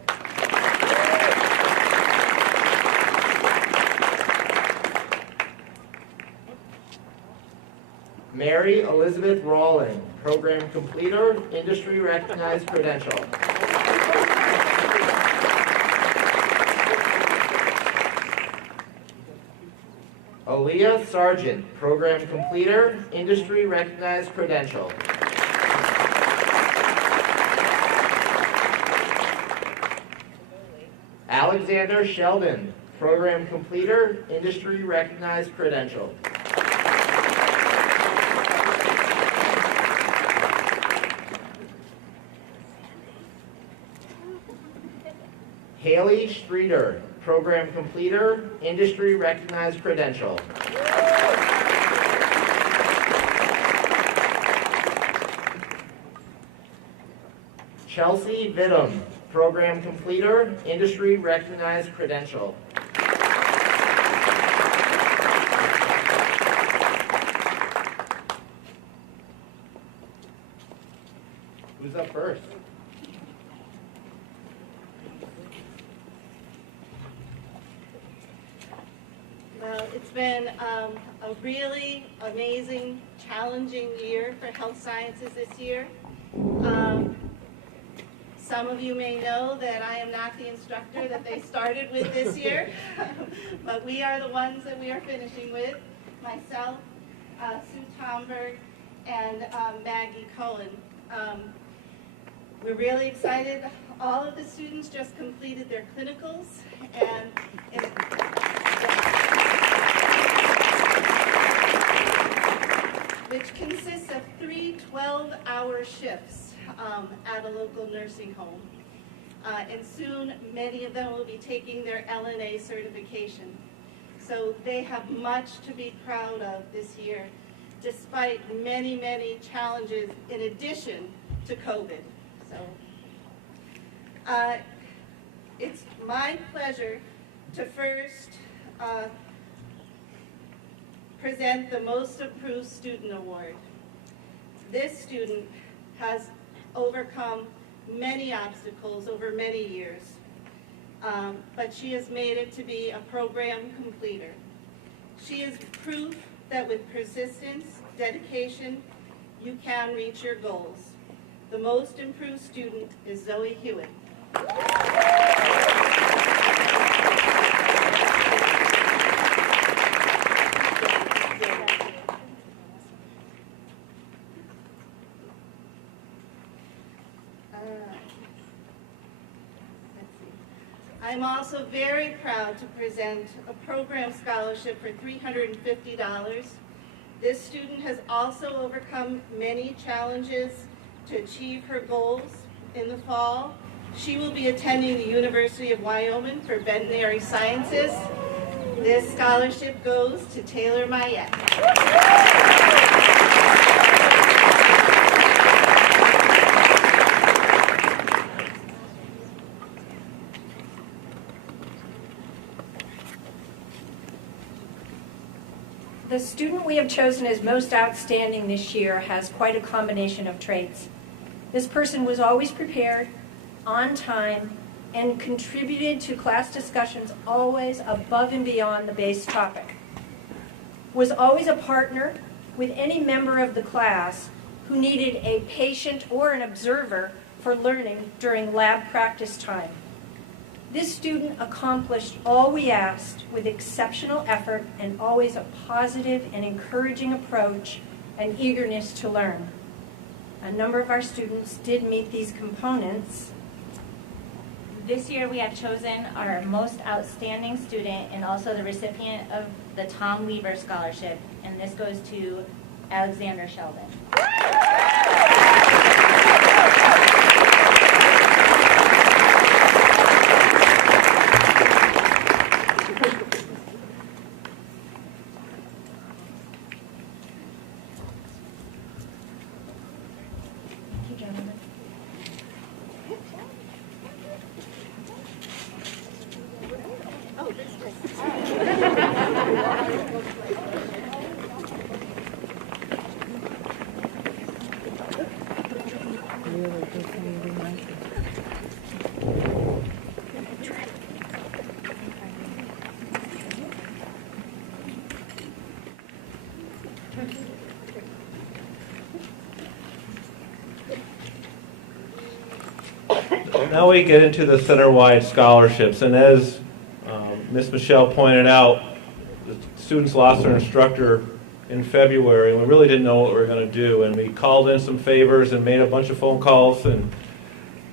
Mary Elizabeth Rawling, program completer, industry recognized credential. Aaliyah Sargent, program completer, industry recognized credential. Alexander Sheldon, program completer, industry recognized credential. Haley Streeter, program completer, industry recognized credential. Chelsea Vidum, program completer, industry recognized credential. Who's up first? Well, it's been a really amazing, challenging year for health sciences this year. Some of you may know that I am not the instructor that they started with this year, but we are the ones that we are finishing with. Myself, Sue Tomberg, and Maggie Cohen. We're really excited. All of the students just completed their clinicals, and which consists of 3 12-hour shifts at a local nursing home. And soon, many of them will be taking their LNA certification. So they have much to be proud of this year, despite many, many challenges in addition to COVID. So it's my pleasure to first present the Most Improved Student Award. This student has overcome many obstacles over many years, but she has made it to be a program completer. She is proof that with persistence, dedication, you can reach your goals. The Most Improved Student is Zoe Hewitt. I'm also very proud to present a program scholarship for $350. This student has also overcome many challenges to achieve her goals. In the fall, she will be attending the University of Wyoming for veterinary sciences. This scholarship goes to Taylor Mayette. The student we have chosen as most outstanding this year has quite a combination of traits. This person was always prepared, on time, and contributed to class discussions always above and beyond the base topic. Was always a partner with any member of the class who needed a patient or an observer for learning during lab practice time. This student accomplished all we asked with exceptional effort and always a positive and encouraging approach and eagerness to learn. A number of our students did meet these components. This year we have chosen our most outstanding student and also the recipient of the Tom Weaver Scholarship, and this goes to Alexander Sheldon. Now we get into the center-wide scholarships, and as Ms. Michelle pointed out, the students lost their instructor in February, and we really didn't know what we were going to do, and we called in some favors and made a bunch of phone calls and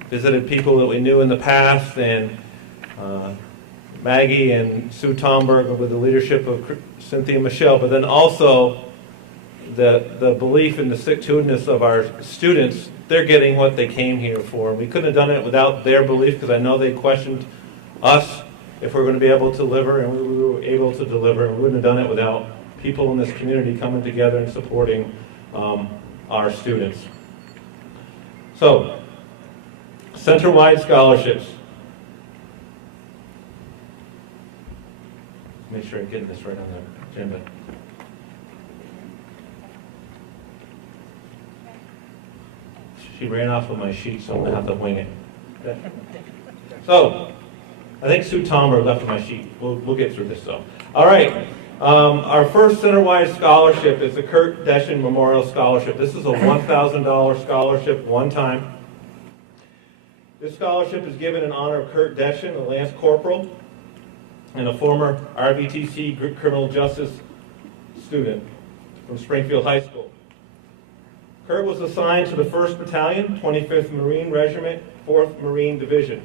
visited people that we knew in the past, and Maggie and Sue Tomberg with the leadership of Cynthia Michelle, but then also the belief in the stick-to-itiveness of our students. They're getting what they came here for. We couldn't have done it without their belief, because I know they questioned us if we're going to be able to deliver, and we were able to deliver. We wouldn't have done it without people in this community coming together and supporting our students. So, center-wide scholarships. Make sure I'm getting this right on the agenda. She ran off with my sheet, so I'm going to have to wing it. Okay. So, I think Sue Tomber left my sheet. We'll get through this though. All right. Our first center-wide scholarship is the Kurt Deschen Memorial Scholarship. This is a $1,000 scholarship, one time. This scholarship is given in honor of Kurt Deschen, a Lance Corporal, and a former RVTC criminal justice student from Springfield High School. Kurt was assigned to the 1st Battalion, 25th Marine Regiment, 4th Marine Division.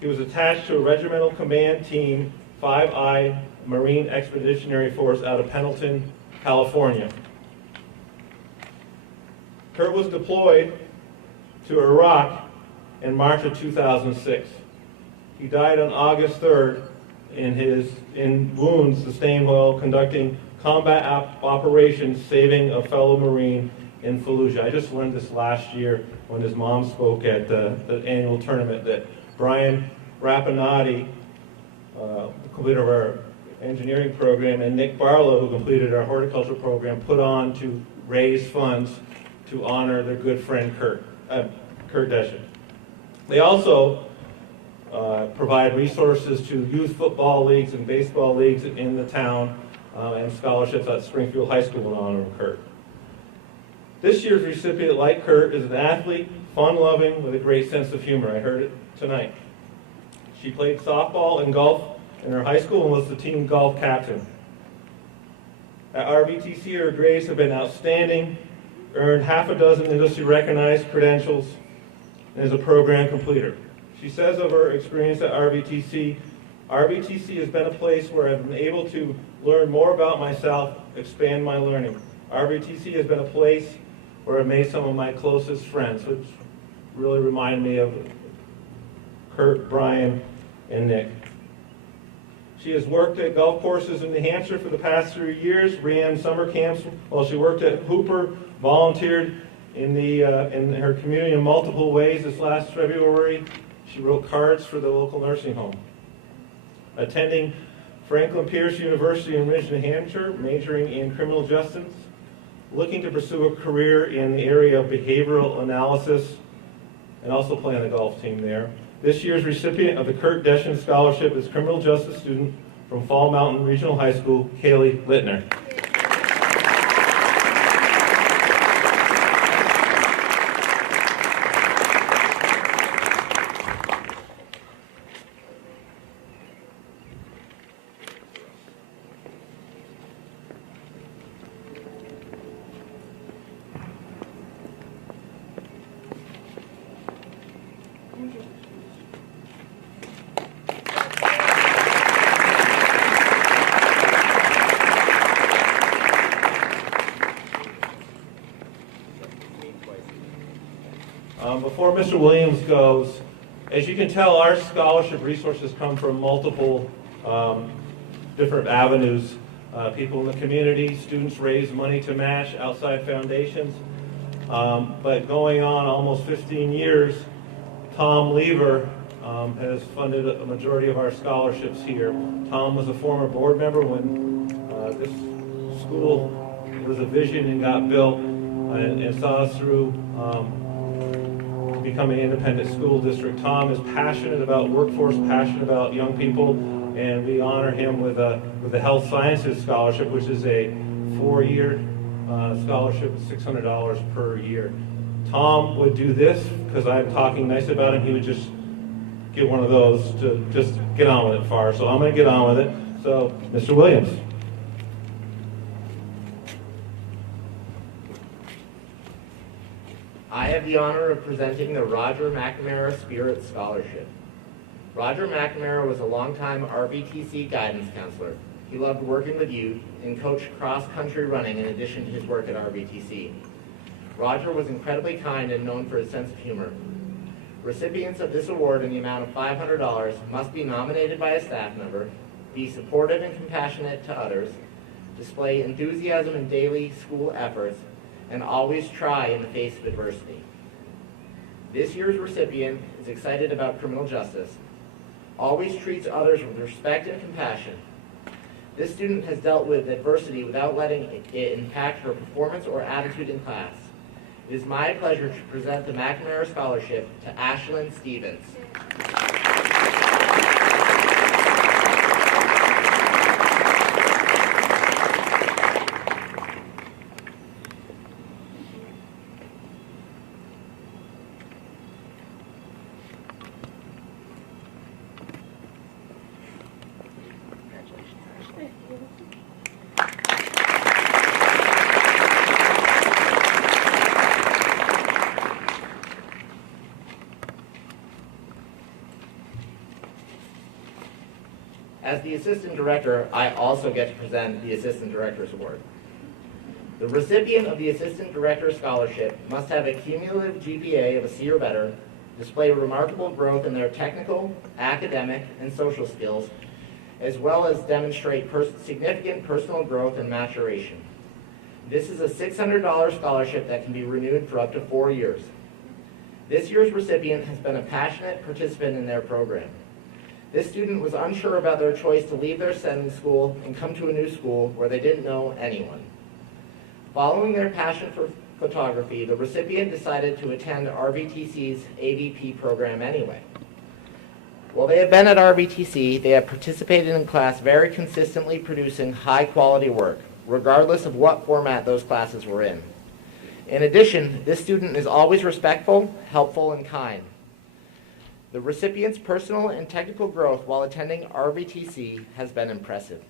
He was attached to a regimental command team, 5I Marine Expeditionary Force out of Pendleton, California. Kurt was deployed to Iraq in March of 2006. He died on August 3rd in wounds sustained while conducting combat operations saving a fellow Marine in Fallujah. I just learned this last year when his mom spoke at the annual tournament that Brian Rapinati, completed our engineering program, and Nick Barlow, who completed our horticulture program, put on to raise funds to honor their good friend Kurt Deschen. They also provide resources to youth football leagues and baseball leagues in the town and scholarships at Springfield High School in honor of Kurt. This year's recipient, like Kurt, is an athlete, fun-loving, with a great sense of humor. I heard it tonight. She played softball and golf in her high school and was the team golf captain. At RVTC, her grades have been outstanding, earned half a dozen industry-recognized credentials, and is a program completer. She says of her experience at RVTC has been a place where I've been able to learn more about myself, expand my learning. RVTC has been a place where I've made some of my closest friends, which really remind me of Kurt, Brian, and Nick. She has worked at golf courses in New Hampshire for the past 3 years, ran summer camps while she worked at Hooper, volunteered in her community in multiple ways. This last February, she wrote cards for the local nursing home. Attending Franklin Pierce University in Ridge, New Hampshire, majoring in criminal justice, looking to pursue a career in the area of behavioral analysis, and also play on the golf team there. This year's recipient of the Kurt Deschen Scholarship is criminal justice student from Fall Mountain Regional High School, Kaylee Littner. Before Mr. Williams goes, as you can tell, our scholarship resources come from multiple different avenues. People in the community, students raise money to match outside foundations. But going on almost 15 years, Tom Lever has funded a majority of our scholarships here. Tom was a former board member when this school was a vision and got built and saw us through becoming an independent school district. Tom is passionate about workforce, passionate about young people, and we honor him with the Health Sciences Scholarship, which is a 4-year scholarship of $600 per year. Tom would do this because I'm talking nice about him. He would just get one of those to just get on with it far. So I'm going to get on with it. So, Mr. Williams. I have the honor of presenting the Roger McNamara Spirit Scholarship. Roger McNamara was a longtime RVTC guidance counselor. He loved working with youth and coached cross-country running in addition to his work at RVTC. Roger was incredibly kind and known for his sense of humor. Recipients of this award in the amount of $500 must be nominated by a staff member, be supportive and compassionate to others, display enthusiasm in daily school efforts, and always try in the face of adversity. This year's recipient is excited about criminal justice, always treats others with respect and compassion. This student has dealt with adversity without letting it impact her performance or attitude in class. It is my pleasure to present the McNamara Scholarship to Ashlyn Stevens. As the Assistant Director, I also get to present the Assistant Director's Award. The recipient of the Assistant Director Scholarship must have a cumulative GPA of a C or better, display remarkable growth in their technical, academic, and social skills, as well as demonstrate significant personal growth and maturation. This is a $600 scholarship that can be renewed for up to 4 years. This year's recipient has been a passionate participant in their program. This student was unsure about their choice to leave their sending school and come to a new school where they didn't know anyone. Following their passion for photography, the recipient decided to attend RVTC's AVP program anyway. While they have been at RVTC, they have participated in class very consistently, producing high-quality work, regardless of what format those classes were in. In addition, this student is always respectful, helpful, and kind. The recipient's personal and technical growth while attending RVTC has been impressive.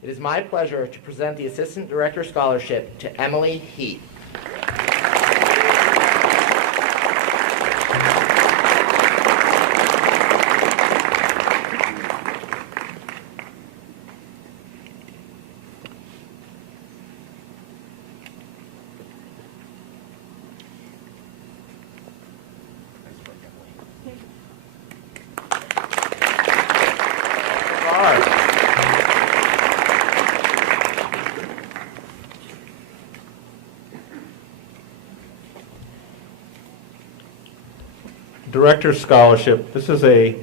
It is my pleasure to present the Assistant Director Scholarship to Emily Heat. Director's Scholarship. This is a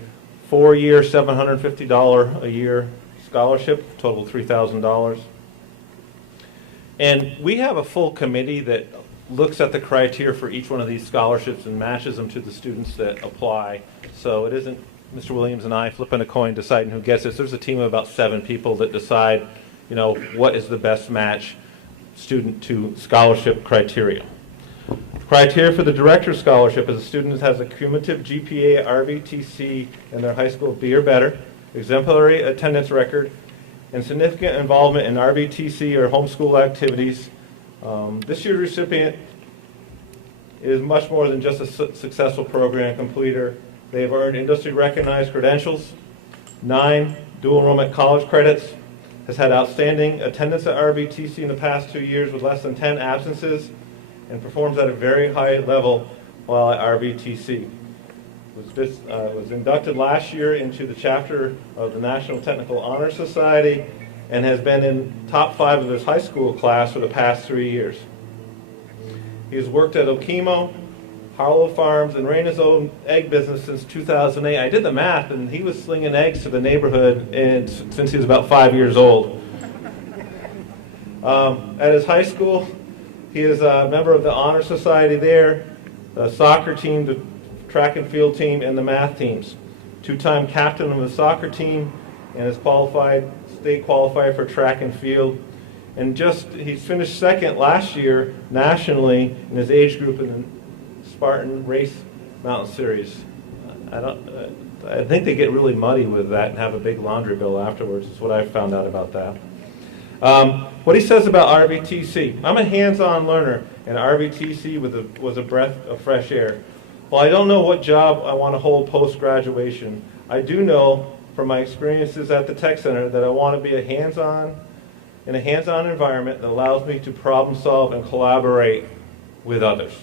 4-year, $750 a year scholarship, total $3,000. And we have a full committee that looks at the criteria for each one of these scholarships and matches them to the students that apply. So it isn't Mr. Williams and I flipping a coin deciding who gets this. There's a team of about 7 people that decide, what is the best match student to scholarship criteria. Criteria for the Director's Scholarship is a student that has a cumulative GPA at RVTC in their high school B or better, exemplary attendance record, and significant involvement in RVTC or homeschool activities. This year's recipient is much more than just a successful program completer. They have earned industry-recognized credentials, 9 dual enrollment college credits, has had outstanding attendance at RVTC in the past 2 years with less than 10 absences, and performs at a very high level while at RVTC. Was inducted last year into the chapter of the National Technical Honor Society and has been in top 5 of his high school class for the past 3 years. He has worked at Okemo, Harlow Farms, and ran his own egg business since 2008. I did the math, and he was slinging eggs to the neighborhood since he was about 5 years old. At his high school, he is a member of the Honor Society there, the soccer team, the track and field team, and the math teams. 2-time captain of the soccer team and is state qualified for track and field. And he's finished second last year nationally in his age group in the Spartan Race Mountain Series. I think they get really muddy with that and have a big laundry bill afterwards. That's what I found out about that. What he says about RVTC. I'm a hands-on learner, and RVTC was a breath of fresh air. While I don't know what job I want to hold post-graduation, I do know from my experiences at the Tech Center that I want to be in a hands-on environment that allows me to problem solve and collaborate with others.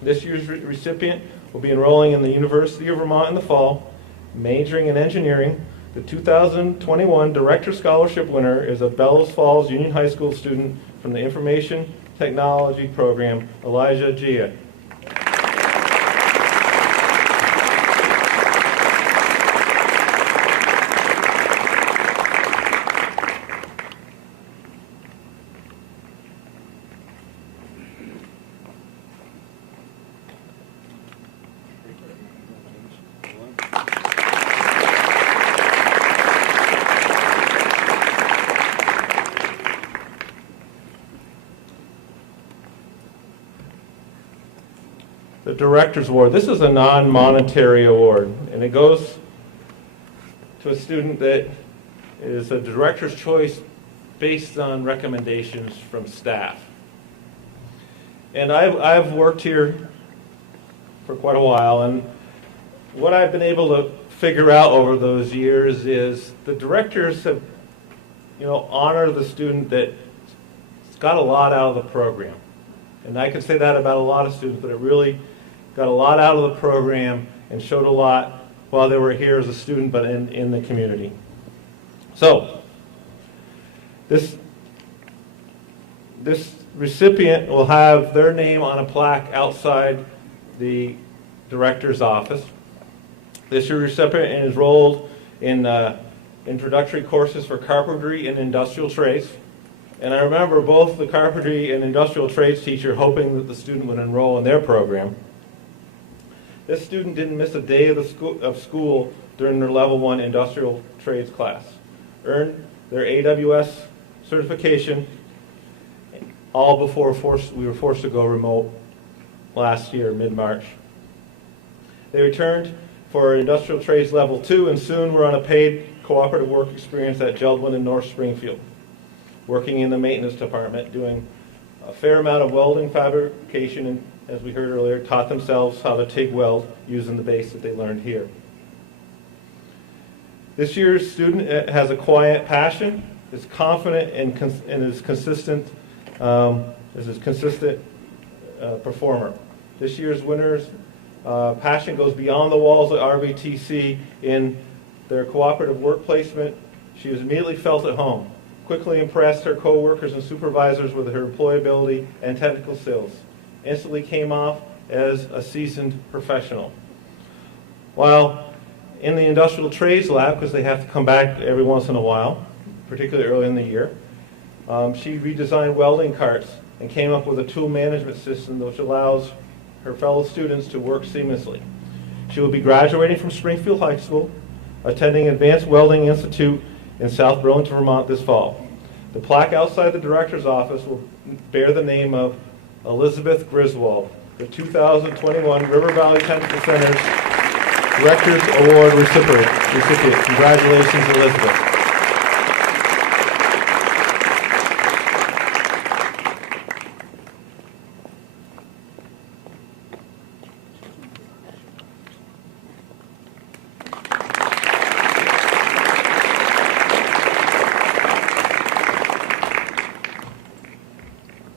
This year's recipient will be enrolling in the University of Vermont in the fall, majoring in engineering. The 2021 Director Scholarship winner is a Bellows Falls Union High School student from the Information Technology Program, Elijah Gia. the Director's Award. This is a non-monetary award, and it goes to a student that is a director's choice based on recommendations from staff. And I've worked here for quite a while, and what I've been able to figure out over those years is the directors have, honored the student that got a lot out of the program. And I can say that about a lot of students, but it really got a lot out of the program and showed a lot while they were here as a student, but in the community. So, this recipient will have their name on a plaque outside the director's office. This year's recipient is enrolled in introductory courses for carpentry and industrial trades. And I remember both the carpentry and industrial trades teacher hoping that the student would enroll in their program. This student didn't miss a day of school during their level 1 industrial trades class. Earned their AWS certification all before we were forced to go remote last year, mid-March. They returned for industrial trades level 2 and soon were on a paid cooperative work experience at Geldwin in North Springfield, working in the maintenance department, doing a fair amount of welding, fabrication, and as we heard earlier, taught themselves how to TIG weld using the base that they learned here. This year's student has a quiet passion, is confident and is consistent, performer. This year's winner's passion goes beyond the walls of RVTC in their cooperative work placement. She was immediately felt at home, quickly impressed her co-workers and supervisors with her employability and technical skills, instantly came off as a seasoned professional. While in the industrial trades lab, because they have to come back every once in a while, particularly early in the year, she redesigned welding carts and came up with a tool management system which allows her fellow students to work seamlessly. She will be graduating from Springfield High School, attending Advanced Welding Institute in South Burlington, Vermont this fall. The plaque outside the director's office will bear the name of Elizabeth Griswold, the 2021 River Valley Technical Center's Director's Award recipient. Congratulations, Elizabeth.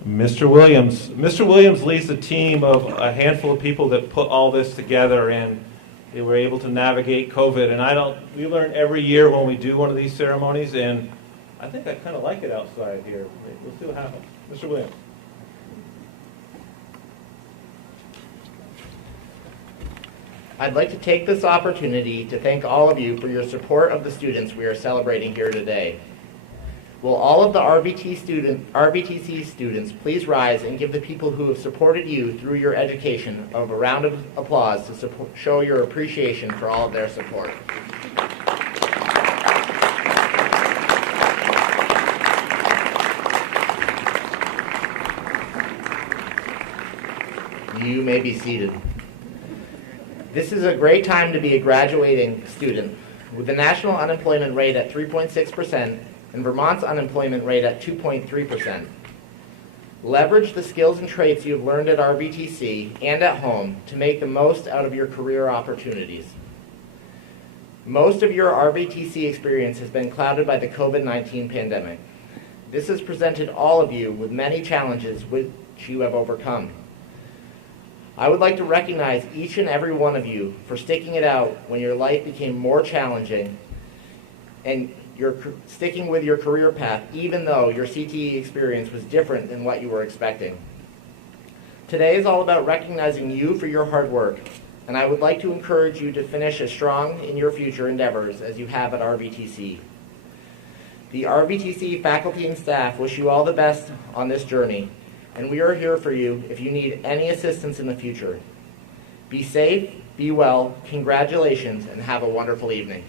Mr. Williams. Mr. Williams leads a team of a handful of people that put all this together, and they were able to navigate COVID. And we learn every year when we do one of these ceremonies, and I think I kind of like it outside here. We'll see what happens. Mr. Williams. I'd like to take this opportunity to thank all of you for your support of the students we are celebrating here today. Will all of the RVTC students please rise and give the people who have supported you through your education a round of applause to show your appreciation for all of their support. You may be seated. This is a great time to be a graduating student. With the national unemployment rate at 3.6%, and Vermont's unemployment rate at 2.3%. Leverage the skills and traits you have learned at RVTC and at home to make the most out of your career opportunities. Most of your RVTC experience has been clouded by the COVID-19 pandemic. This has presented all of you with many challenges which you have overcome. I would like to recognize each and every one of you for sticking it out when your life became more challenging and you're sticking with your career path even though your CTE experience was different than what you were expecting. Today is all about recognizing you for your hard work, and I would like to encourage you to finish as strong in your future endeavors as you have at RVTC. The RVTC faculty and staff wish you all the best on this journey, and we are here for you if you need any assistance in the future. Be safe, be well, congratulations, and have a wonderful evening.